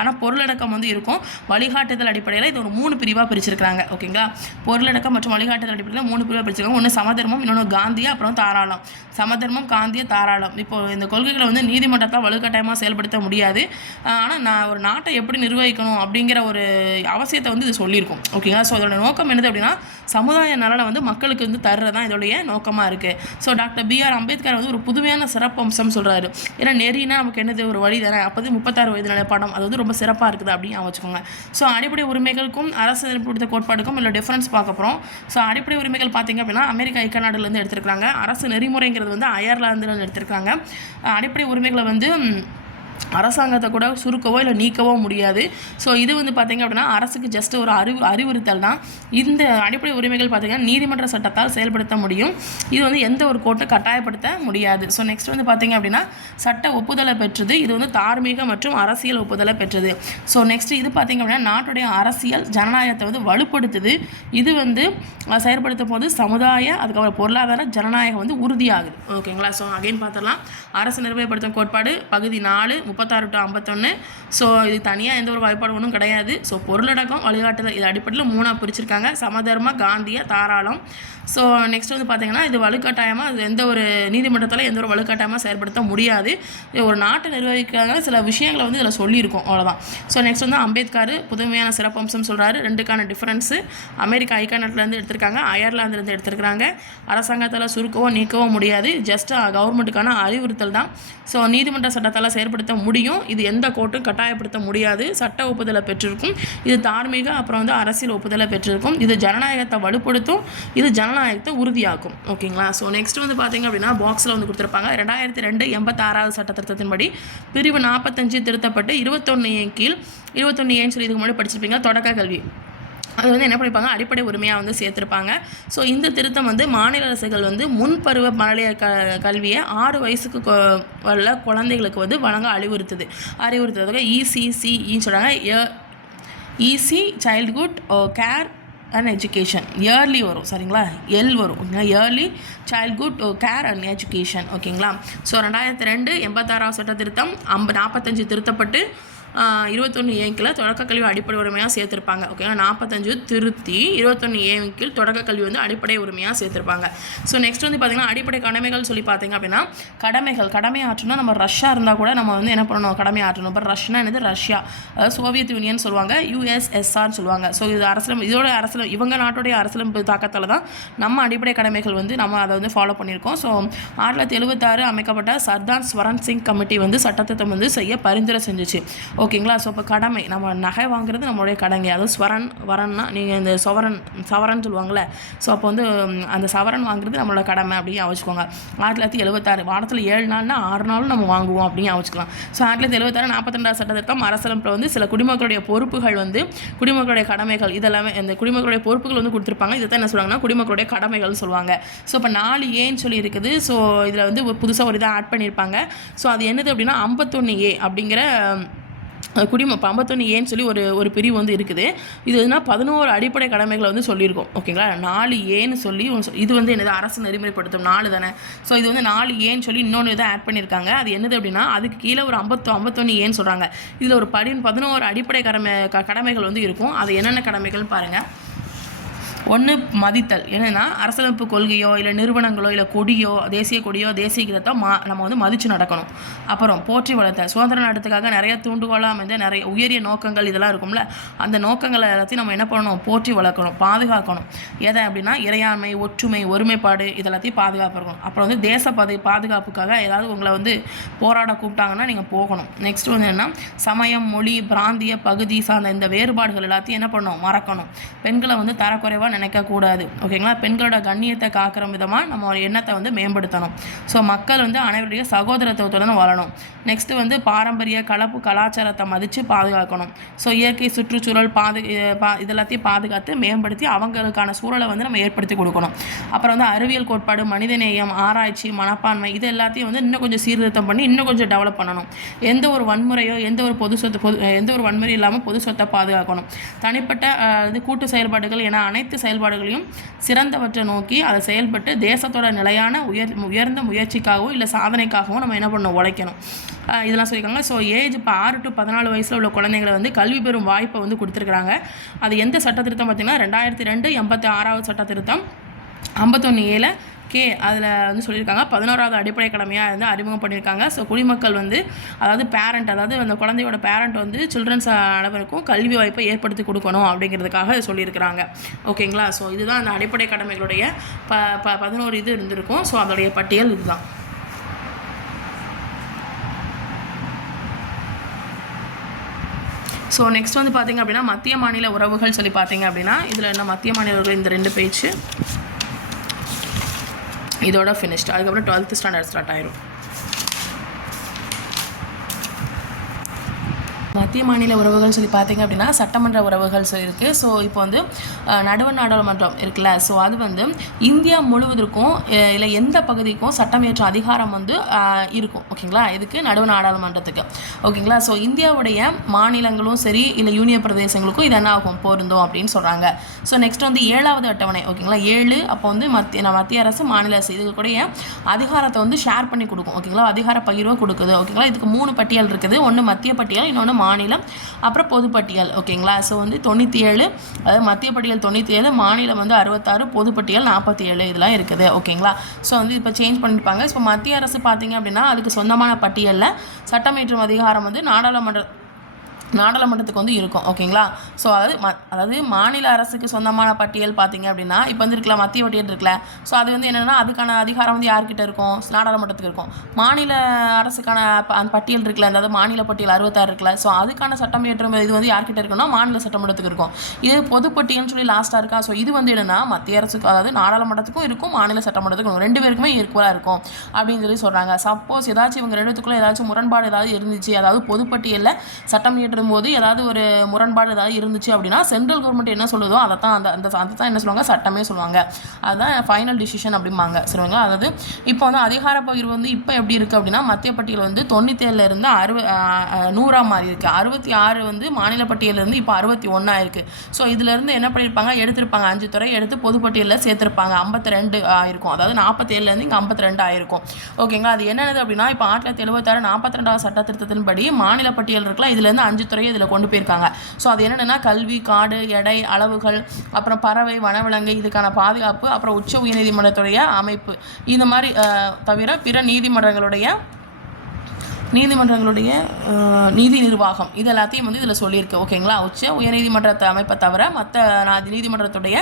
ஆனால் பொருளடக்கம் வந்து இருக்கும். வழிகாட்டுதல் அடிப்படையில் இது ஒரு 3 பிரிவாக பிரிச்சிருக்காங்க ஓகேங்களா. பொருளடக்கம் மற்றும் வழிகாட்டுதல் அடிப்படையில் 3 பிரிவாக பிரிச்சிருக்காங்க. ஒன்று சமதர்மம், இன்னொன்று காந்தியா, அப்புறம் தாராளம். சமதர்மம், காந்திய, தாராளம். இப்போ இந்த கொள்கைகளை வந்து நீதிமன்றத்தால் வலுக்கட்டாயமாக செயல்படுத்த முடியாது. ஆனால் நான் ஒரு நாட்டை எப்படி நிர்வகிக்கணும் அப்படிங்கிற ஒரு அவசியத்தை வந்து இது சொல்லியிருக்கும் ஓகேங்களா. ஸோ அதோட நோக்கம் என்னது அப்படின்னா சமுதாய நலனை வந்து மக்களுக்கு வந்து தர்றதான் இதோடைய நோக்கமாக இருக்குது. So doctor B.R. அம்பேத்கர் வந்து ஒரு புதுமையான சிறப்பு அம்சம் சொல்கிறாரு. ஏன்னா நெறினா நமக்கு என்னது, ஒரு வழி தானே. அப்போது 36 வயது நிலை படம் அது வந்து ரொம்ப சிறப்பாக இருக்குது அப்படின்னு வச்சுக்கோங்க. ஸோ அடிப்படை உரிமைகளுக்கும் அரசு நெறிப்படுத்த கோட்பாடுக்கும் இல்லை டிஃப்ரென்ஸ் பார்க்க போகிறோம். ஸோ அடிப்படை உரிமைகள் பார்த்தீங்க அப்படின்னா அமெரிக்கா ஐக்கிய நாடுலேருந்து எடுத்திருக்காங்க. அரசு நெறிமுறைங்கிறது வந்து அயர்லாந்துலேருந்து எடுத்திருக்காங்க. அடிப்படை உரிமைகளை வந்து அரசாங்கத்தை கூட சுருக்கவோ இல்லை நீக்கவோ முடியாது. ஸோ இது வந்து பார்த்திங்க அப்படின்னா அரசுக்கு ஜஸ்ட் ஒரு அறிவுறுத்தல் தான். இந்த அடிப்படை உரிமைகள் பார்த்திங்கன்னா நீதிமன்ற சட்டத்தால் செயல்படுத்த முடியும். இது வந்து எந்த ஒரு கோர்ட்டை கட்டாயப்படுத்த முடியாது. ஸோ நெக்ஸ்ட் வந்து பார்த்திங்க அப்படின்னா சட்ட ஒப்புதலை பெற்றது. இது வந்து தார்மீக மற்றும் அரசியல் ஒப்புதலை பெற்றது. ஸோ நெக்ஸ்ட் இது பார்த்திங்க அப்படின்னா நாட்டுடைய அரசியல் ஜனநாயகத்தை வந்து வலுப்படுத்துது. இது வந்து செயல்படுத்தும் போது சமுதாய அதுக்கப்புறம் பொருளாதார ஜனநாயகம் வந்து உறுதியாகுது ஓகேங்களா. ஸோ அகைன் பார்த்துடலாம். அரசு நெறிமுறைப்படுத்தும் கோட்பாடு பகுதி 4 36 to 51. ஸோ இது தனியாக எந்த ஒரு வாய்ப்பாடு ஒன்றும் கிடையாது. ஸோ பொருளடக்கம் வழிகாட்டுதல் இது அடிப்படையில் 3ஆக பிரிச்சிருக்காங்க. சமதர்ம, காந்திய, தாராளம். ஸோ நெக்ஸ்ட் வந்து பார்த்திங்கன்னா இது வலுக்கட்டாயமாக இது எந்த ஒரு நீதிமன்றத்தால் எந்த ஒரு வலுக்கட்டாயமாக செயல்படுத்த முடியாது. ஒரு நாட்டை நிர்வகிக்காத சில விஷயங்களை வந்து இதில் சொல்லியிருக்கோம் அவ்வளோதான். ஸோ நெக்ஸ்ட் வந்து அம்பேத்கர் புதுமையான சிறப்பம்சம் சொல்கிறாரு. 2க்கான டிஃப்ரென்ஸு அமெரிக்கா ஐக்கிய நாட்டிலேருந்து எடுத்திருக்காங்க, அயர்லாந்துலேருந்து எடுத்திருக்கிறாங்க. அரசாங்கத்தால் சுருக்கவோ நீக்கவோ முடியாது. ஜஸ்ட் கவர்மெண்ட்டுக்கான அறிவுறுத்தல் தான். ஸோ நீதிமன்ற சட்டத்தால் செயல்படுத்த முடியும். இது எந்த கோர்ட்டும் கட்டாயப்படுத்த முடியாது. சட்ட ஒப்புதலை பெற்றிருக்கும். இது தார்மீக அப்புறம் வந்து அரசியல் ஒப்புதலை பெற்றிருக்கும். இது ஜனநாயகத்தை வலுப்படுத்தும். இது ஜனநாயகத்தை உறுதியாக்கும் ஓகேங்களா. ஸோ நெக்ஸ்ட் வந்து பார்த்திங்க அப்படின்னா பாக்ஸில் வந்து கொடுத்துருப்பாங்க. 2002 86வது சட்ட திருத்தத்தின்படி பிரிவு 45 திருத்தப்பட்டு 21 கீழ் 21 சொல்லி இதுக்கு முன்னாடி படிச்சிருப்பீங்க தொடக்க கல்வி. அது வந்து என்ன பண்ணிப்பாங்க, அடிப்படை உரிமையாக வந்து சேர்த்துருப்பாங்க. ஸோ இந்த திருத்தம் வந்து மாநில அரசுகள் வந்து முன்பருவ மழலையர் கல்வியை 6 வயசுக்கு உள்ள குழந்தைகளுக்கு வந்து வழங்க அறிவுறுத்துறதுக்கு ECCE சொல்கிறாங்க. Easy childhood care and education early வரும் சரிங்களா, வரும் ஓகேங்களா. Early childhood care and education ஓகேங்களா. ஸோ 2002 86வது சட்ட திருத்தம் 45 திருத்தப்பட்டு 21 ஏங்கில் தொடக்க கல்வி அடிப்படை உரிமையாக சேர்த்துருப்பாங்க. ஓகேங்களா, 45 திருத்தி 21 ஏங்கில் தொடக்க கல்வி வந்து அடிப்படை உரிமையாக சேர்த்துருப்பாங்க. ஸோ நெக்ஸ்ட் வந்து பார்த்திங்கன்னா அடிப்படை கடமைகள் சொல்லி பார்த்தீங்க அப்படின்னா கடமை ஆற்றணும். நம்ம ரஷ்யா இருந்தால் கூட நம்ம வந்து என்ன பண்ணணும், கடமை ஆற்றணும். இப்போ ரஷ்யா என்னது, ரஷ்யா அதாவது சோவியத் யூனியன் சொல்லுவாங்க, USSRன்னு சொல்லுவாங்க. ஸோ இது இதோட இவங்க நாட்டுடைய அரசியலமைப்பு தாக்கத்தால் தான் நம்ம அடிப்படை கடமைகள் வந்து நம்ம அதை வந்து ஃபாலோ பண்ணியிருக்கோம். ஸோ 1976 அமைக்கப்பட்ட சர்தார் ஸ்வரன் சிங் கமிட்டி வந்து சட்டத்திட்டம் வந்து செய்ய பரிந்துரை செஞ்சிச்சு. ஓகேங்களா, ஸோ இப்போ கடமை, நம்ம நகை வாங்குறது நம்மளுடைய கடமை. அதுவும் வரன்னா நீங்கள் இந்த சவரன் சொல்லுவாங்கள்ல, ஸோ அப்போ வந்து அந்த சவரன் வாங்குறது நம்மளோட கடமை அப்படின்னு வச்சுக்கோங்க. 1976 வாரத்தில் 7 நாள்னா 6 நாளும் நம்ம வாங்குவோம் அப்படின்னு வச்சுக்கலாம். ஸோ 1976 42 சட்டத்திட்டம் அரசியலமைப்பில் வந்து சில குடிமக்களுடைய பொறுப்புகள் வந்து குடிமக்களுடைய கடமைகள் இதெல்லாமே இந்த குடிமக்களுடைய பொறுப்புகள் வந்து கொடுத்துருப்பாங்க. இதை தான் என்ன சொல்லுவாங்கன்னா குடிமக்களுடைய கடமைகள்னு சொல்லுவாங்க. ஸோ இப்போ 4A சொல்லி இருக்குது. ஸோ இதில் வந்து புதுசாக ஒரு இதை ஆட் பண்ணியிருப்பாங்க. ஸோ அது என்னது அப்படின்னா 51A அப்படிங்கிற இப்போ 51ஏன்னு சொல்லி ஒரு பிரிவு வந்து இருக்குது. இது எதுனா 11 அடிப்படை கடமைகளை வந்து சொல்லியிருக்கோம். ஓகேங்களா, 4ஏன்னு சொல்லி இது வந்து என்னது, அரசு நெறிமுறைப்படுத்தும் 4 தானே. ஸோ இது வந்து 4ஏன்னு சொல்லி இன்னொன்று இதை ஆட் பண்ணியிருக்காங்க. அது என்னது அப்படின்னா அதுக்கு கீழே ஒரு 51ஏன்னு சொல்கிறாங்க. இதில் ஒரு 11 அடிப்படை கடமைகள் வந்து இருக்கும். அது என்னென்ன கடமைகள்னு பாருங்கள். 1 மதித்தல், என்னென்னா அரசியலமைப்பு கொள்கையோ இல்லை நிறுவனங்களோ இல்லை கொடியோ தேசிய கொடியோ தேசிய கீதத்தோ நம்ம வந்து மதித்து நடக்கணும். அப்புறம் போற்றி வளர்த்தல், சுதந்திர நாட்டுக்காக நிறைய தூண்டுகோலாக அமைந்த நிறைய உயரிய நோக்கங்கள் இதெல்லாம் இருக்கும்ல, அந்த நோக்கங்களை எல்லாத்தையும் நம்ம என்ன பண்ணணும், போற்றி வளர்க்கணும், பாதுகாக்கணும். எதை அப்படின்னா இறையாண்மை, ஒற்றுமை, ஒருமைப்பாடு இதெல்லாத்தையும் பாதுகாப்பு. அப்புறம் வந்து தேச பாதுகாப்புக்காக ஏதாவது உங்களை வந்து போராட கூப்பிட்டாங்கன்னா நீங்கள் போகணும். நெக்ஸ்ட் வந்து என்னென்னா சமயம், மொழி, பிராந்திய பகுதி சார்ந்த இந்த வேறுபாடுகள் எல்லாத்தையும் என்ன பண்ணணும், மறக்கணும். பெண்களை வந்து தரக்குறைவாக நினைக்கக்கூடாது. ஓகேங்களா, பெண்களோட கண்ணியத்தை காக்கிற விதமாக நம்ம ஒரு எண்ணத்தை வந்து மேம்படுத்தணும். ஸோ மக்கள் வந்து அனைவருடைய சகோதரத்துவத்துடன் வாழணும். நெக்ஸ்ட்டு வந்து பாரம்பரிய கலாச்சாரத்தை மதித்து பாதுகாக்கணும். ஸோ இயற்கை சுற்றுச்சூழல் இதெல்லாத்தையும் பாதுகாத்து மேம்படுத்தி அவங்களுக்கான சூழலை வந்து நம்ம ஏற்படுத்தி கொடுக்கணும். அப்புறம் வந்து அறிவியல் கோட்பாடு, மனிதநேயம், ஆராய்ச்சி, மனப்பான்மை இது எல்லாத்தையும் வந்து இன்னும் கொஞ்சம் சீர்திருத்தம் பண்ணி இன்னும் கொஞ்சம் டெவலப் பண்ணணும். எந்த ஒரு வன்முறையோ எந்த ஒரு வன்முறை இல்லாமல் பொது சொத்தை பாதுகாக்கணும். தனிப்பட்ட இது கூட்டு செயல்பாடுகள் என அனைத்து செயல்பாடுகளையும் சிறந்தவற்றை நோக்கி அதை செயல்பட்டு தேசத்தோட நிலையான உயர்ந்த முயற்சிக்காகவும் இல்லை சாதனைக்காகவும் நம்ம என்ன பண்ணணும், உழைக்கணும். இதெல்லாம் சொல்லியிருக்காங்க. ஸோ ஏஜ் இப்போ 6 to 14 வயசில் உள்ள குழந்தைங்களை வந்து கல்வி பெறும் வாய்ப்பை வந்து கொடுத்துருக்குறாங்க. அது எந்த சட்ட திருத்தம் பார்த்திங்கன்னா 2002 86வது சட்ட திருத்தம் 51A அதில் வந்து சொல்லியிருக்காங்க. 11வது அடிப்படை கடமையாக வந்து அறிமுகம் பண்ணியிருக்காங்க. ஸோ குடிமக்கள் வந்து அதாவது அந்த குழந்தையோட பேரண்ட் வந்து சில்ட்ரன்ஸ் அனைவருக்கும் கல்வி வாய்ப்பை ஏற்படுத்தி கொடுக்கணும் அப்படிங்கிறதுக்காக சொல்லியிருக்கிறாங்க. ஓகேங்களா, ஸோ இதுதான் அந்த அடிப்படை கடமைகளுடைய 11 இது இருந்திருக்கும். ஸோ அதோடைய பட்டியல் இதுதான். ஸோ நெக்ஸ்ட் வந்து பார்த்திங்க அப்படின்னா மத்திய மாநில உறவுகள் சொல்லி பார்த்தீங்க அப்படின்னா இதில் என்ன மத்திய மாநில உறவுகள் இந்த 2 பேஜ் இதோட ஃபினிஷ்டு. அதுக்கப்புறம் 12th ஸ்டாண்டர்ட் ஸ்டார்ட் ஆயிரும். மத்திய மாநில உறவுகள் சொல்லி பார்த்தீங்க அப்படின்னா சட்டமன்ற உறவுகள் இருக்குது. ஸோ இப்போ வந்து நடுவர் நாடாளுமன்றம் இருக்குல்ல, ஸோ அது வந்து இந்தியா முழுவதற்கும் இல்லை எந்த பகுதிக்கும் சட்டமேற்ற அதிகாரம் வந்து இருக்கும். ஓகேங்களா, இதுக்கு நடுவர் நாடாளுமன்றத்துக்கு. ஓகேங்களா, ஸோ இந்தியாவுடைய மாநிலங்களும் சரி இல்லை யூனியன் பிரதேசங்களுக்கும் இது என்ன ஆகும், பொருந்தும் அப்படின்னு சொல்கிறாங்க. ஸோ நெக்ஸ்ட் வந்து 7வது அட்டவணை. ஓகேங்களா, 7 அப்போ வந்து மத்திய அரசு மாநில அரசு இதுக்குடைய அதிகாரத்தை வந்து ஷேர் பண்ணி கொடுக்கும். ஓகேங்களா, அதிகார பகிர்வை கொடுக்குது. ஓகேங்களா, இதுக்கு 3 பட்டியல் இருக்குது. ஒன்று மத்திய பட்டியல், இன்னொன்று மாநிலம், அப்புறம் பொதுப்பட்டியல். ஓகேங்களா, ஸோ வந்து 97 அதாவது மத்திய பட்டியல் 97, மாநிலம் வந்து 66, பொதுப்பட்டியல் 47 இதெல்லாம் இருக்குது. ஓகேங்களா, ஸோ வந்து இப்போ சேஞ்ச் பண்ணியிருப்பாங்க. இப்போ மத்திய அரசு பார்த்தீங்க அப்படின்னா அதுக்கு சொந்தமான பட்டியலில் சட்டமேற்றும் அதிகாரம் வந்து நாடாளுமன்றத்துக்கு வந்து இருக்கும். ஓகேங்களா, ஸோ அதாவது மாநில அரசுக்கு சொந்தமான பட்டியல் பார்த்தீங்க அப்படின்னா இப்போ வந்து இருக்கலாம் மத்திய பட்டியல் இருக்குல்ல, ஸோ அது வந்து என்னென்னா அதுக்கான அதிகாரம் வந்து யார்கிட்ட இருக்கும், நாடாளுமன்றத்துக்கு இருக்கும். மாநில அரசுக்கான அந்த பட்டியல் இருக்குல்ல, அதாவது மாநில பட்டியல் 66 இருக்குல்ல, ஸோ அதுக்கான சட்டம் இயற்றும் இது வந்து யார்கிட்ட இருக்குன்னா மாநில சட்டமன்றத்துக்கு இருக்கும். இது பொதுப்பட்டியல்னு சொல்லி லாஸ்ட்டாக இருக்கா. ஸோ இது வந்து என்னென்னா மத்திய அரசுக்கு அதாவது நாடாளுமன்றத்துக்கும் இருக்கும், மாநில சட்டமன்றத்துக்கும் 2 பேருக்குமே ஈக்குவலாக இருக்கும் அப்படின்னு சொல்லி சொல்கிறாங்க. சப்போஸ் ஏதாச்சும் இவங்க 2த்துக்குள்ளே ஏதாச்சும் முரண்பாடு ஏதாவது இருந்துச்சு, அதாவது பொதுப்பட்டியலில் சட்டம் போது ஏதாவது ஒரு முரண்பாடு ஏதாவது இருந்துச்சு அப்படின்னா சென்ட்ரல் கவர்மெண்ட் என்ன சொல்லுதோ அதை தான் என்ன சொல்லுவாங்க, சட்டமே சொல்லுவாங்க. அதுதான் ஃபைனல் டிசிஷன் அப்படிம்பாங்க. சரிங்களா, அதாவது இப்போ வந்து அதிகார பகிர்வு வந்து இப்போ எப்படி இருக்குது அப்படின்னா மத்திய பட்டியல் வந்து 97 இருந்து 100 மாறி இருக்குது. 66 வந்து மாநில பட்டியலிருந்து இப்போ 61 ஆயிருக்கு. ஸோ இதுலேருந்து என்ன பண்ணியிருப்பாங்க, எடுத்திருப்பாங்க 5 துறை எடுத்து பொதுப்பட்டியலில் சேர்த்துருப்பாங்க. 52 ஆயிருக்கும். அதாவது 47லேருந்து இங்கே 52 ஆயிருக்கும். ஓகேங்களா, அது என்னது அப்படின்னா இப்போ 1976 42வது சட்ட திருத்தத்தின்படி மாநில பட்டியல் இருக்குல்ல, இதுலேருந்து 5 துறையை இதில் கொண்டு போயிருக்காங்க. ஸோ அது என்னென்னா கல்வி, காடு, எடை, அளவுகள், அப்புறம் பறவை, வனவிலங்கு, இதுக்கான பாதுகாப்பு, அப்புறம் உச்ச உயர்நீதிமன்றத்துடைய அமைப்பு, இந்த மாதிரி தவிர பிற நீதிமன்றங்களுடைய நீதி நிர்வாகம் இது எல்லாத்தையும் வந்து இதில் சொல்லியிருக்கு. ஓகேங்களா, உச்ச உயர்நீதிமன்றத்தை அமைப்பை தவிர மற்ற நீதிமன்றத்துடைய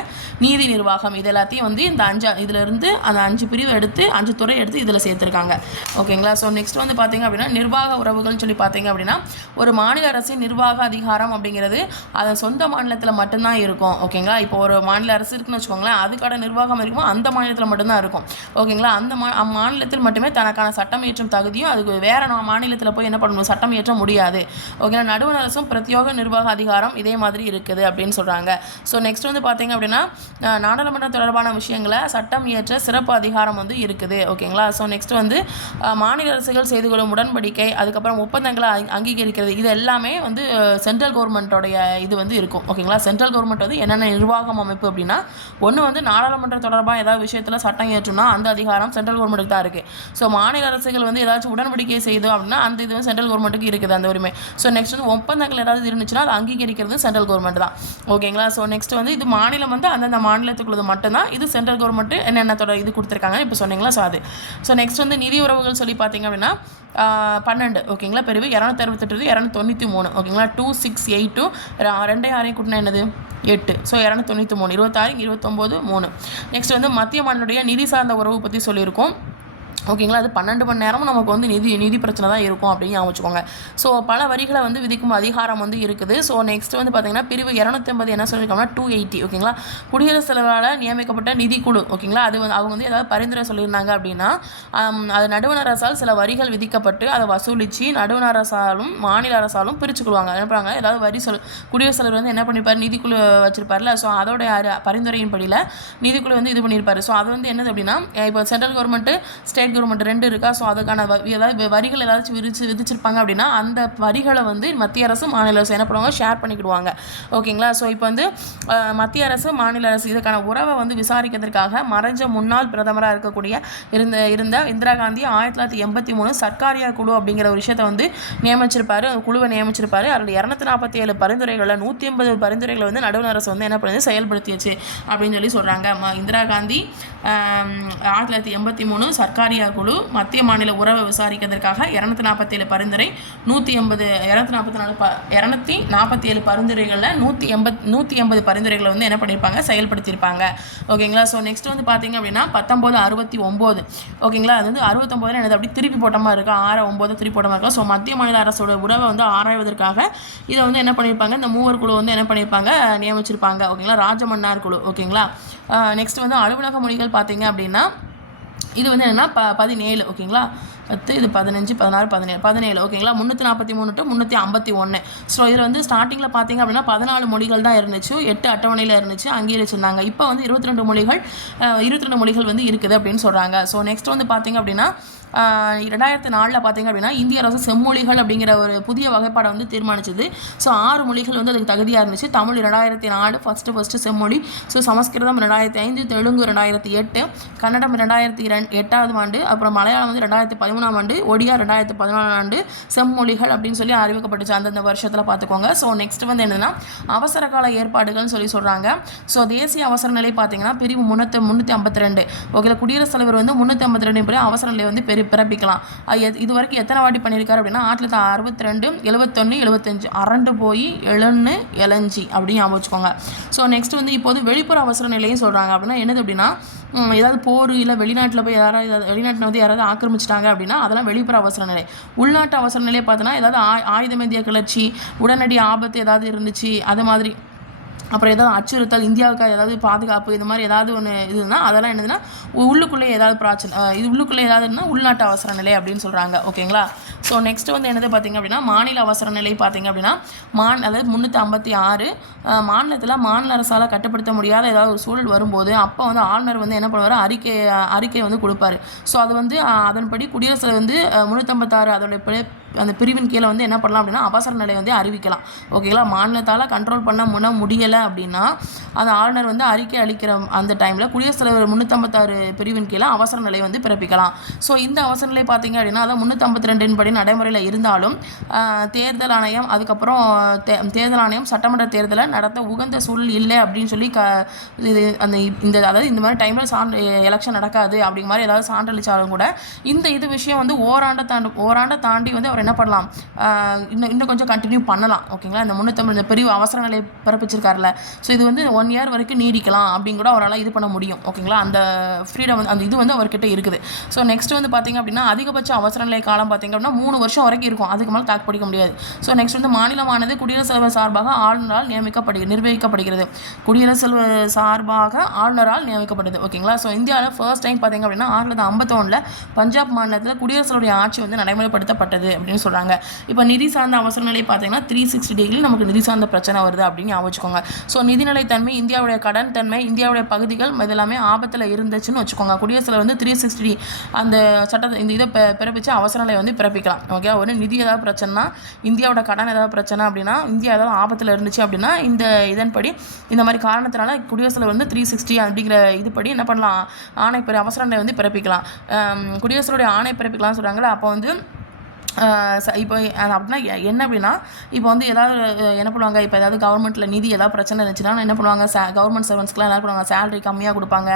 நீதி நிர்வாகம் இது எல்லாத்தையும் வந்து இந்த இதிலிருந்து அந்த 5 பிரிவு எடுத்து 5 துறை எடுத்து இதில் சேர்த்துருக்காங்க. ஓகேங்களா. ஸோ நெக்ஸ்ட் வந்து பார்த்திங்க அப்படின்னா நிர்வாக உறவுகள்னு சொல்லி பார்த்தீங்க அப்படின்னா ஒரு மாநில அரசின் நிர்வாக அதிகாரம் அப்படிங்கிறது அதன் சொந்த மாநிலத்தில் மட்டும்தான் இருக்கும். ஓகேங்களா, இப்போ ஒரு மாநில அரசு இருக்குன்னு வச்சுக்கோங்களேன், அதுக்கான நிர்வாகம் இருக்குமோ அந்த மாநிலத்தில் மட்டும்தான் இருக்கும். ஓகேங்களா, அந்த மாநிலத்தில் மட்டுமே தனக்கான சட்டம் இயற்றும் தகுதியும் அதுக்கு வேற மாநிலத்தில் போய் என்ன பண்ணணும், சட்டம் இயற்ற முடியாது. ஓகேங்களா, நடுவண் அரசும் பிரத்யோக நிர்வாக அதிகாரம் இதே மாதிரி இருக்குது அப்படின்னு சொல்கிறாங்க. ஸோ நெக்ஸ்ட் வந்து பார்த்தீங்க அப்படின்னா நாடாளுமன்றம் தொடர்பான விஷயங்களை சட்டம் இயற்ற சிறப்பு அதிகாரம் வந்து இருக்குது. ஓகேங்களா. ஸோ நெக்ஸ்ட் வந்து மாநில அரசுகள் செய்து கொள்ளும் உடன்படிக்கை, அதுக்கப்புறம் ஒப்பந்தங்களை அங்கீகரிக்கிறது, இது எல்லாமே வந்து சென்ட்ரல் கவர்மெண்ட்டோடைய இது வந்து இருக்கும். ஓகேங்களா, சென்ட்ரல் கவர்மெண்ட் வந்து என்னென்ன நிர்வாகம் அமைப்பு அப்படின்னா ஒன்று வந்து நாடாளுமன்றம் தொடர்பாக ஏதாவது விஷயத்தில் சட்டம் இயற்றும்னா அந்த அதிகாரம் சென்ட்ரல் கவர்மெண்ட்டுக்கு தான் இருக்குது. ஸோ மாநில அரசுகள் வந்து ஏதாச்சும் உடன்படிக்கை செய்தோம் அப்படின்னா அந்த இது வந்து சென்ட்ரல் கவர்மெண்ட்டுக்கு இருக்குது அந்த உரிமை. ஸோ நெக்ஸ்ட் வந்து ஒப்பந்தங்கள் ஏதாவது இருந்துச்சுன்னா அதை அங்கீகரிக்கிறது சென்ட்ரல் கவர்மெண்ட் தான். ஓகேங்களா. ஸோ நெக்ஸ்ட் வந்து இது மாநிலம் வந்து அந்தந்த மாநிலத்துக்குள்ளது மட்டும்தான், இது சென்ட்ரல் கவர்மெண்ட் என்னென்ன இது கொடுத்துருக்காங்க இப்போ சொன்னீங்களா. ஸோ அது ஸோ நெக்ஸ்ட் வந்து நிதி உறவுகள் சொல்லி பார்த்தீங்க அப்படின்னா 12. ஓகேங்களா, பிரிவு 268 293. ஓகேங்களா, 2682 2 கூட்டினா என்னது 8. ஸோ 293 26 29 3. நெக்ஸ்ட் வந்து மத்திய மாநிலனுடைய நிதி சார்ந்த உறவு பற்றி சொல்லியிருக்கோம். ஓகேங்களா, அது 12 மணி நேரமும் நமக்கு வந்து நிதி பிரச்சனை தான் இருக்கும் அப்படின்னு வச்சுக்கோங்க. ஸோ பல வரிகளை வந்து விதிக்கும் அதிகாரம் வந்து இருக்குது. ஸோ நெக்ஸ்ட் வந்து பார்த்தீங்கன்னா பிரிவு 250 என்ன சொல்லியிருக்காங்கன்னா 280. ஓகேங்களா, குடியரசுத் தலைவரால் நியமிக்கப்பட்ட நிதிக்குழு. ஓகேங்களா, அது வந்து அவங்க வந்து ஏதாவது பரிந்துரை சொல்லியிருந்தாங்க அப்படின்னா அது நடுவண் அரசால் சில வரிகள் விதிக்கப்பட்டு அதை வசூலித்து நடுவண் அரசாலும் மாநில அரசாலும் பிரிச்சுக்குள்வாங்க. என்ன பண்ணுவாங்க, ஏதாவது வரி குடியரசுத் தலைவர் வந்து என்ன பண்ணியிருப்பார், நிதிக்குழு வச்சிருப்பார்ல. ஸோ அதோடைய பரிந்துரையின் படியில் நிதிக்குழு வந்து இது பண்ணியிருப்பார். ஸோ அது வந்து என்னது அப்படின்னா இப்போ சென்ட்ரல் கவர்மெண்ட்டு ஸ்டேட் கவர்மெண்ட் 2 இருக்கா. ஸோ அதுக்கான ஏதாவது வரிகள் ஏதாச்சும் விதிச்சிருப்பாங்க அப்படின்னா அந்த வரிகளை வந்து மத்திய அரசு மாநில அரசு என்ன பண்ணுவாங்க, ஷேர் பண்ணிக்கிடுவாங்க. ஓகேங்களா. ஸோ இப்போ வந்து மத்திய அரசு மாநில அரசு இதுக்கான உறவை வந்து விசாரிக்கிறதுக்காக மறைஞ்ச முன்னாள் பிரதமராக இருக்கக்கூடிய இருந்த இந்திரா காந்தி 1983 சர்க்காரியா குழு அப்படிங்கிற ஒரு விஷயத்தை வந்து நியமிச்சிருப்பாரு, குழுவை நியமிச்சிருப்பாரு. அதில் 247 பரிந்துரைகளில் 180 பரிந்துரைகளை வந்து நடுவண் அரசு வந்து என்ன பண்ணுது, செயல்படுத்திச்சு அப்படின்னு சொல்லி சொல்கிறாங்க. இந்திரா காந்தி 1983 சர்க்காரியா குழு மத்திய மாநில உறவை விசாரிக்கிறதுக்காக 247 பரிந்துரை 247 பரிந்துரைகளில் 180 பரிந்துரைகளை வந்து என்ன பண்ணியிருப்பாங்க, செயல்படுத்தியிருப்பாங்க. ஓகேங்களா. ஸோ நெக்ஸ்ட் வந்து பார்த்தீங்க அப்படின்னா 1969. ஓகேங்களா, அது வந்து 69 எனக்கு அப்படி திருப்பி போட்ட மாதிரி இருக்கும், 6 9 திருப்பி போட்ட மாதிரி இருக்கும். ஸோ மத்திய மாநில அரசோட உறவை வந்து ஆராய்வதற்காக இதை வந்து என்ன பண்ணியிருப்பாங்க, இந்த 3 குழு வந்து என்ன பண்ணியிருப்பாங்க, நியமிச்சிருப்பாங்க. ஓகேங்களா, ராஜமன்னார் குழு. ஓகேங்களா. நெக்ஸ்ட் வந்து அலுவலக மொழிகள் பார்த்தீங்க அப்படின்னா இது வந்து என்னென்னா 17. ஓகேங்களா, 10 இது 15 16 17. ஓகேங்களா, 343 to 351. ஸோ இதில் வந்து ஸ்டார்டிங்கில் பார்த்தீங்க அப்படின்னா 14 மொழிகள் தான் இருந்துச்சு, 8 அட்டவணையில் இருந்துச்சு, அங்கீகரிச்சிருந்தாங்க. இப்போ வந்து 22 மொழிகள் வந்து இருக்குது அப்படின்னு சொல்கிறாங்க. ஸோ நெக்ஸ்ட் வந்து பார்த்தீங்க அப்படின்னா 2004 பார்த்தீங்க அப்படின்னா இந்திய அரசு செம்மொழிகள் அப்படிங்கிற ஒரு புதிய வகைப்பாடை வந்து தீர்மானிச்சது. ஸோ 6 மொழிகள் வந்து அதுக்கு தகுதியாக இருந்துச்சு. தமிழ் 2004 ஃபஸ்ட்டு செம்மொழி. ஸோ சமஸ்கிருதம் 2005, தெலுங்கு 2008, கன்னடம் 2008ஆம் ஆண்டு, அப்புறம் மலையாளம் வந்து 2013ஆம் ஆண்டு, ஒடியா 2014ஆம் ஆண்டு செம்மொழிகள் அப்படின்னு சொல்லி அறிவிக்கப்பட்டுச்சு அந்தந்த வருஷத்தில் பார்த்துக்கோங்க. ஸோ நெக்ஸ்ட் வந்து என்னென்னா அவசர கால ஏற்பாடுகள்னு சொல்லி சொல்கிறாங்க. ஸோ தேசிய அவசர நிலை பார்த்தீங்கன்னா பிரிவு 352. ஓகேங்களா, குடியரசுத் தலைவர் வந்து 352 படி அவசர நிலை வந்து பிறப்பிக்கலாம். இது வரைக்கும் எத்தனை வாட்டி பண்ணியிருக்காரு அப்படின்னா 1962, 71, 75 அரண்டு போய் 71 75 அப்படின்னு ஞாபகம் வச்சுக்கோங்க. ஸோ நெக்ஸ்ட் வந்து இப்போது வெளிப்புற அவசர நிலையும் சொல்கிறாங்க. அப்படின்னா என்னது அப்படின்னா ஏதாவது போர் இல்லை வெளிநாட்டில் போய் வெளிநாட்டில் வந்து யாராவது ஆக்கிரமிச்சிட்டாங்க அப்படின்னா அதெல்லாம் வெளிப்புற அவசர நிலை. உள்நாட்டு அவசர நிலையை பார்த்தோன்னா ஏதாவது ஆயுதமேந்திய கிளர்ச்சி, உடனடி ஆபத்து ஏதாவது இருந்துச்சு, அது மாதிரி அப்புறம் ஏதாவது அச்சுறுத்தல், இந்தியாவுக்கு ஏதாவது பாதுகாப்பு, இது மாதிரி ஏதாவது ஒன்று இதுனா அதெல்லாம் என்னதுன்னா உள்ளுக்குள்ளே ஏதாவது பிரச்சனை, இது உள்ளுக்குள்ளே ஏதாவதுன்னா உள்நாட்டு அவசர நிலை அப்படின்னு சொல்கிறாங்க. ஓகேங்களா. ஸோ நெக்ஸ்ட் வந்து என்னது பார்த்திங்க அப்படின்னா மாநில அவசர நிலை பார்த்திங்க அப்படின்னா அதாவது 356 மாநிலத்தில் மாநில அரசால் கட்டுப்படுத்த முடியாத ஏதாவது ஒரு சூழல் வரும்போது அப்போ வந்து ஆளுநர் வந்து என்ன பண்ணுவார், அறிக்கை வந்து கொடுப்பாரு. ஸோ அது வந்து அதன்படி குடியரசில் வந்து 356 அதோடைய அந்த பிரிவின் கீழே வந்து என்ன பண்ணலாம் அப்படின்னா அவசர நிலை வந்து அறிவிக்கலாம். ஓகேங்களா, மாநிலத்தால் கண்ட்ரோல் பண்ண முடியலை அப்படின்னா அந்த ஆளுநர் வந்து அறிக்கை அளிக்கிற அந்த டைமில் குடியரசுத் தலைவர் 356 பிரிவின் கீழே அவசர நிலை வந்து பிறப்பிக்கலாம். ஸோ இந்த அவசர நிலை பார்த்தீங்க அப்படின்னா அதான் 352 படி நடைமுறையில் இருந்தாலும் தேர்தல் ஆணையம் அதுக்கப்புறம் தேர்தல் ஆணையம் சட்டமன்ற தேர்தலை நடத்த உகந்த சூழல் இல்லை அப்படின்னு சொல்லி அதாவது இந்த மாதிரி டைமில் எலெக்ஷன் நடக்காது அப்படிங்கிற மாதிரி ஏதாவது சான்றளிச்சாலும் கூட இது விஷயம் வந்து ஓராண்டை தாண்டி வந்து அவர் என்ன பண்ணலாம், இன்னும் கொஞ்சம் கண்டினியூ பண்ணலாம். ஓகேங்களா, இந்த 350 பிரிவு அவசர நிலை பிறப்பிச்சிருக்காருல, ஸோ இது வந்து 1 இயர் வரைக்கும் நீடிக்கலாம் அப்படின்னு கூட அவரால் இது பண்ண முடியும். ஓகேங்களா, அந்த ஃப்ரீடம் வந்து அந்த இது வந்து அவர்கிட்ட இருக்குது. ஸோ நெக்ஸ்ட் வந்து பார்த்திங்க அப்படின்னா அதிகபட்ச அவசர நிலை காலம் பார்த்திங்க அப்படின்னா 3 வருஷம் வரைக்கும் இருக்கும், அதுக்கு மேலே தாக்கு பிடிக்க முடியாது. ஸோ நெக்ஸ்ட் வந்து மாநிலமானது குடியரசுத் தலைவர் சார்பாக ஆளுநரால் நிர்வகிக்கப்படுகிறது. குடியரசுத் தலைவர் சார்பாக ஆளுநரால் நியமிக்கப்படுது. ஓகேங்களா, ஸோ இந்தியாவில் ஃபர்ஸ்ட் டைம் பார்த்திங்க அப்படின்னா 1951 பஞ்சாப் மாநிலத்தில் குடியரசுடைய ஆட்சி வந்து நடைமுறைப்படுத்தப்பட்டது அப்படின்னு சொல்கிறாங்க. இப்போ நிதி சார்ந்த அவசர நிலை பார்த்திங்கன்னா 360 டிகிரி நமக்கு நிதி சார்ந்த பிரச்சனை வருது அப்படின்னு ஞாபகம். ஸோ நிதிநிலைத்தன்மை, இந்தியாவுடைய கடன் தன்மை, இந்தியாவுடைய பகுதிகள் இதெல்லாமே ஆபத்தில் இருந்துச்சுன்னு வச்சுக்கோங்க. குடியரசுல வந்து 360 அந்த சட்டத்தை இந்த இதை பிறப்பிச்சு அவசர நிலை வந்து பிறப்பிக்கலாம். ஓகே, ஒரு நிதி ஏதாவது பிரச்சனைனா, இந்தியாவோட கடன் ஏதாவது பிரச்சனை அப்படின்னா, இந்தியா ஏதாவது ஆபத்தில் இருந்துச்சு அப்படின்னா இதன்படி இந்த மாதிரி காரணத்தினால குடியரசுல வந்து 360 அப்படிங்கிற இதுபடி என்ன பண்ணலாம், அவசர நிலை வந்து பிறப்பிக்கலாம். குடியரசுடைய ஆணை பிறப்பிக்கலாம்னு சொல்கிறாங்களா. அப்போ வந்து இப்போ அப்படின்னா என்ன அப்படின்னா, இப்போ வந்து ஏதாவது என்ன பண்ணுவாங்க, இப்போ ஏதாவது கவர்மெண்ட்டில் நிதி ஏதாவது பிரச்சனை இருந்துச்சுன்னா என்ன பண்ணுவாங்க, கவர்மெண்ட் சர்வன்ஸ்க்குலாம் என்ன பண்ணுவாங்க, சேலரி கம்மியாக கொடுப்பாங்க.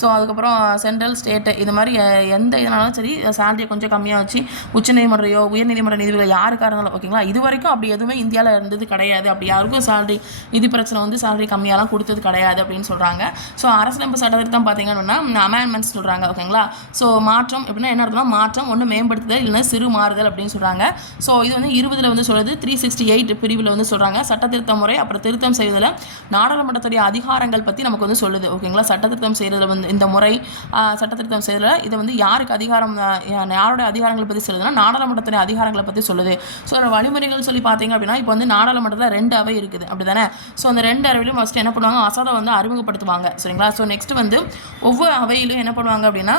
ஸோ அதுக்கப்புறம் சென்ட்ரல் ஸ்டேட்டு இது மாதிரி எந்த இதனாலும் சரி சேலரியை கொஞ்சம் கம்மியாக வச்சு உச்சநீதிமன்றையோ உயர்நீதிமன்ற நீதிபதிகள் யாருக்காக இருந்தாலும் ஓகேங்களா, இது வரைக்கும் அப்படி எதுவுமே இந்தியாவில் இருந்தது கிடையாது. அப்படி யாருக்கும் நிதி பிரச்சனை வந்து சேலரி கம்மியாலாம் கொடுத்தது கிடையாது அப்படின்னு சொல்கிறாங்க. ஸோ அரசியலமைப்பு சட்டத்திருத்தம் பார்த்தீங்கன்னா அமெண்ட்மெண்ட்ஸ் சொல்கிறாங்க. ஓகேங்களா, ஸோ மாற்றம் எப்படின்னா என்ன அர்த்தம்னா, மாற்றம் ஒன்று மேம்படுத்துதல் இல்லைன்னா சிறு மாறுதல் அப்படின்னு சொல்கிறாங்க. ஸோ இது வந்து 20 வந்து சொல்கிறது 368 பிரிவில் வந்து சொல்கிறாங்க. சட்டத்திருத்த முறை அப்புறம் திருத்தம் செய்வதில் நாடாளுமன்றத்துடைய அதிகாரங்கள் பற்றி நமக்கு வந்து சொல்லுது. ஓகேங்களா, சட்டத்திருத்தம் செய்கிறதுல வந்து இந்த முறை சட்டத்திருத்தம் செய்கிறதுல இதை வந்து யாருக்கு அதிகாரம், யாருடைய அதிகாரங்களை பற்றி சொல்லுதுன்னா நாடாளுமன்றத்துடைய அதிகாரங்களை பற்றி சொல்லுது. ஸோ அதோட வழிமுறைகள் சொல்லி பார்த்தீங்க அப்படின்னா, இப்போ வந்து நாடாளுமன்றத்தில் 2 அவை இருக்குது அப்படி தானே. ஸோ அந்த 2 அவையிலும் ஃபஸ்ட்டு என்ன பண்ணுவாங்க, மசோதா வந்து அறிமுகப்படுத்துவாங்க. சரிங்களா, ஸோ நெக்ஸ்ட் வந்து ஒவ்வொரு அவையிலும் என்ன பண்ணுவாங்க அப்படின்னா,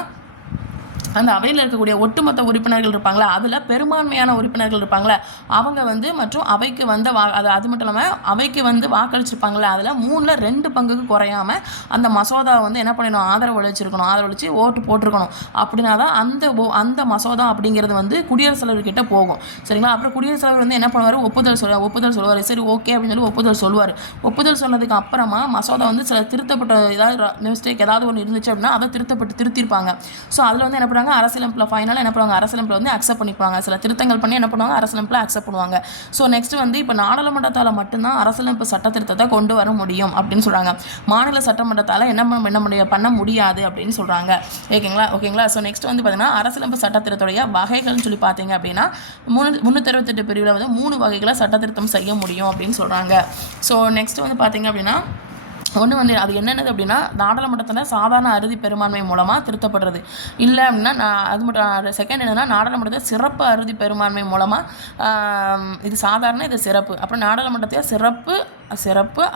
அந்த அவையில் இருக்கக்கூடிய ஒட்டுமொத்த உறுப்பினர்கள் இருப்பாங்களா, அதில் பெரும்பான்மையான உறுப்பினர்கள் இருப்பாங்களே அவங்க வந்து மற்றும் அவைக்கு வந்து அது மட்டும் இல்லாமல் அவைக்கு வந்து வாக்களிச்சிருப்பாங்களே அதில் 3/2 பங்குக்கு குறையாமல் அந்த மசோதா வந்து என்ன பண்ணணும், ஆதரவளிச்சு ஓட்டு போட்டிருக்கணும். அப்படின்னா தான் அந்த மசோதா அப்படிங்கிறது வந்து குடியரசுத் தலைவர்கிட்ட போகும். சரிங்களா, அப்புறம் குடியரசுத் தலைவர் வந்து என்ன பண்ணுவார், ஒப்புதல் சொல்லுவார். சரி ஓகே அப்படின்னு சொல்லி ஒப்புதல் சொன்னதுக்கு அப்புறமா மசோதா வந்து சில திருத்தப்பட்ட ஏதாவது மிஸ்டேக் ஏதாவது ஒன்று இருந்துச்சு அப்படின்னா அதை திருத்திருப்பாங்க. ஸோ அதில் வந்து என்ன அரசியலமைப்பில் ஃபைனலாக என்ன பண்ணுவாங்க, அரசியலமைப்பில் வந்து அக்செப்ட் பண்ணிப்பாங்க. சில திருத்தங்கள் பண்ணி என்ன பண்ணுவாங்க, அரசியலமைப்பில் அக்செப்ட் பண்ணுவாங்க. ஸோ நெக்ஸ்ட் வந்து இப்போ நாடாளுமன்றத்தால் மட்டும்தான் அரசியலமைப்பு சட்ட திருத்தத்தை கொண்டு வர முடியும் அப்படின்னு சொல்கிறாங்க. மாநில சட்டமன்றத்தால் பண்ண முடியாது அப்படின்னு சொல்கிறாங்க. ஓகேங்களா. ஸோ நெக்ஸ்ட் வந்து பார்த்தீங்கன்னா அரசியலமைப்பு சட்ட திருத்தத்துடைய வகைகள்னு சொல்லி பார்த்தீங்க அப்படின்னா 368 பிரிவில் வந்து 3 வகைகளை சட்ட திருத்தம் செய்ய முடியும் அப்படின்னு சொல்கிறாங்க. ஸோ நெக்ஸ்ட் வந்து பார்த்தீங்க அப்படின்னா ஒன்று வந்து அது என்னென்னது அப்படின்னா, நாடாளுமன்றத்தில் சாதாரண அறுதி பெரும்பான்மை மூலமாக திருத்தப்படுறது இல்லை அப்படின்னா அது மட்டும். செகண்ட் என்னென்னா நாடாளுமன்றத்தில் சிறப்பு அறுதி பெரும்பான்மை மூலமாக, இது சாதாரண இது சிறப்பு. அப்புறம் நாடாளுமன்றத்தில் சிறப்பு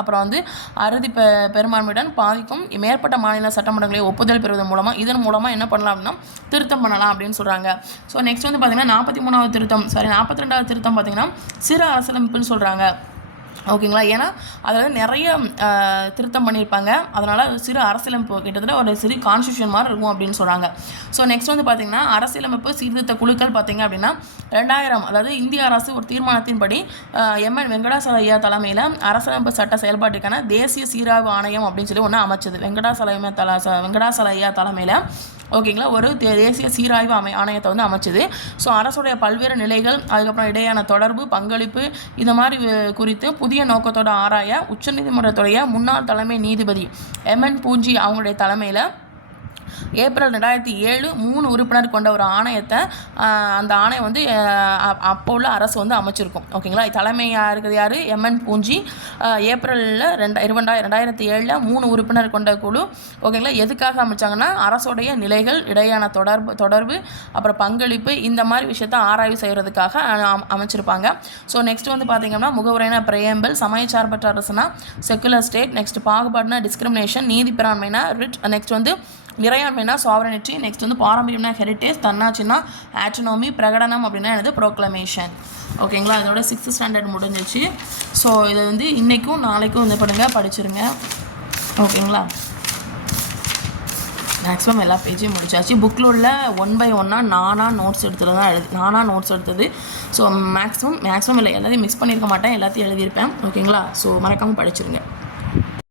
அப்புறம் வந்து அறுதி பெரும்பான்மையுடன் பாதிக்கும் மேற்பட்ட மாநில சட்டமன்றங்களை ஒப்புதல் பெறுவதன் மூலமாக இதன் மூலமாக என்ன பண்ணலாம் அப்படின்னா திருத்தம் பண்ணலாம் அப்படின்னு சொல்கிறாங்க. ஸோ நெக்ஸ்ட் வந்து பார்த்திங்கன்னா 42வது திருத்தம் பார்த்திங்கன்னா சிறு அரசியலமைப்புன்னு சொல்கிறாங்க. ஓகேங்களா, ஏன்னா அதில் நிறைய திருத்தம் பண்ணியிருப்பாங்க. அதனால் சிறு அரசியலமைப்பு கிட்டத்தட்ட ஒரு சிறு கான்ஸ்டியூஷன் மாதிரி இருக்கும் அப்படின்னு சொல்கிறாங்க. ஸோ நெக்ஸ்ட் வந்து பார்த்திங்கன்னா அரசியலமைப்பு சீர்திருத்த குழுக்கள் பார்த்திங்க அப்படின்னா 2000 அதாவது இந்திய அரசு ஒரு தீர்மானத்தின்படி MN வெங்கடாசலையா தலைமையில் அரசியலமைப்பு சட்ட செயல்பாட்டுக்கான தேசிய சீராய்வு ஆணையம் அப்படின்னு சொல்லி ஒன்று அமைச்சது. வெங்கடாசலையா தலைமையில் ஓகேங்களா ஒரு தேசிய சீராய்வு ஆணையத்தை வந்து அமைச்சது. ஸோ அரசுடைய பல்வேறு நிலைகள் அதுக்கப்புறம் இடையான தொடர்பு பங்களிப்பு இந்த மாதிரி குறித்து புதிய நோக்கத்தோட ஆராய உச்சநீதிமன்றத்துடைய முன்னாள் தலைமை நீதிபதி MN பூஞ்சி அவங்களுடைய தலைமையில் ஏப்ரல் 2007 3 உறுப்பினர் கொண்ட ஒரு ஆணையத்தை அந்த ஆணையம் வந்து அப்போ உள்ள அரசு வந்து அமைச்சிருக்கும். ஓகேங்களா, தலைமையாக இருக்கிறது யார், MN பூஞ்சி. ஏப்ரலில் 2007 3 உறுப்பினர் கொண்ட குழு. ஓகேங்களா, எதுக்காக அமைச்சாங்கன்னா அரசுடைய நிலைகள் இடையான தொடர்பு அப்புறம் பங்களிப்பு இந்த மாதிரி விஷயத்தை ஆராய்வு செய்கிறதுக்காக அமைச்சிருப்பாங்க. ஸோ நெக்ஸ்ட் வந்து பார்த்திங்கன்னா முகவுரைனா பிரேம்பிள், சமயச்சார்பற்ற அரசுனா செக்குலர் ஸ்டேட், நெக்ஸ்ட் பாகுபாடுனா டிஸ்கிரிமினேஷன், நீதி பிராண்மைனா ரிட், நெக்ஸ்ட் வந்து இறையாண்மைனா சாவரனிட்டி, நெக்ஸ்ட் வந்து பாரம்பரியம்னா ஹெரிட்டேஜ், தன்னாட்சினா ஆட்டோனமி, பிரகடனம் அப்படின்னா என்னது ப்ரோக்ளமேஷன். ஓகேங்களா, இதோட 6th ஸ்டாண்டர்ட் முடிஞ்சிச்சு. ஸோ இதை வந்து இன்றைக்கும் நாளைக்கும் வந்து படிச்சிருங்க. ஓகேங்களா, மேக்ஸிமம் எல்லா பேஜையும் முடிச்சாச்சு. புக்கில் உள்ள 1 by 1 நானாக நோட்ஸ் எடுத்தது. ஸோ மேக்ஸிமம் இல்லை, எல்லாத்தையும் மிஸ் பண்ணியிருக்க மாட்டேன், எல்லாத்தையும் எழுதியிருப்பேன். ஓகேங்களா, ஸோ மறக்காமல் படிச்சிருங்க.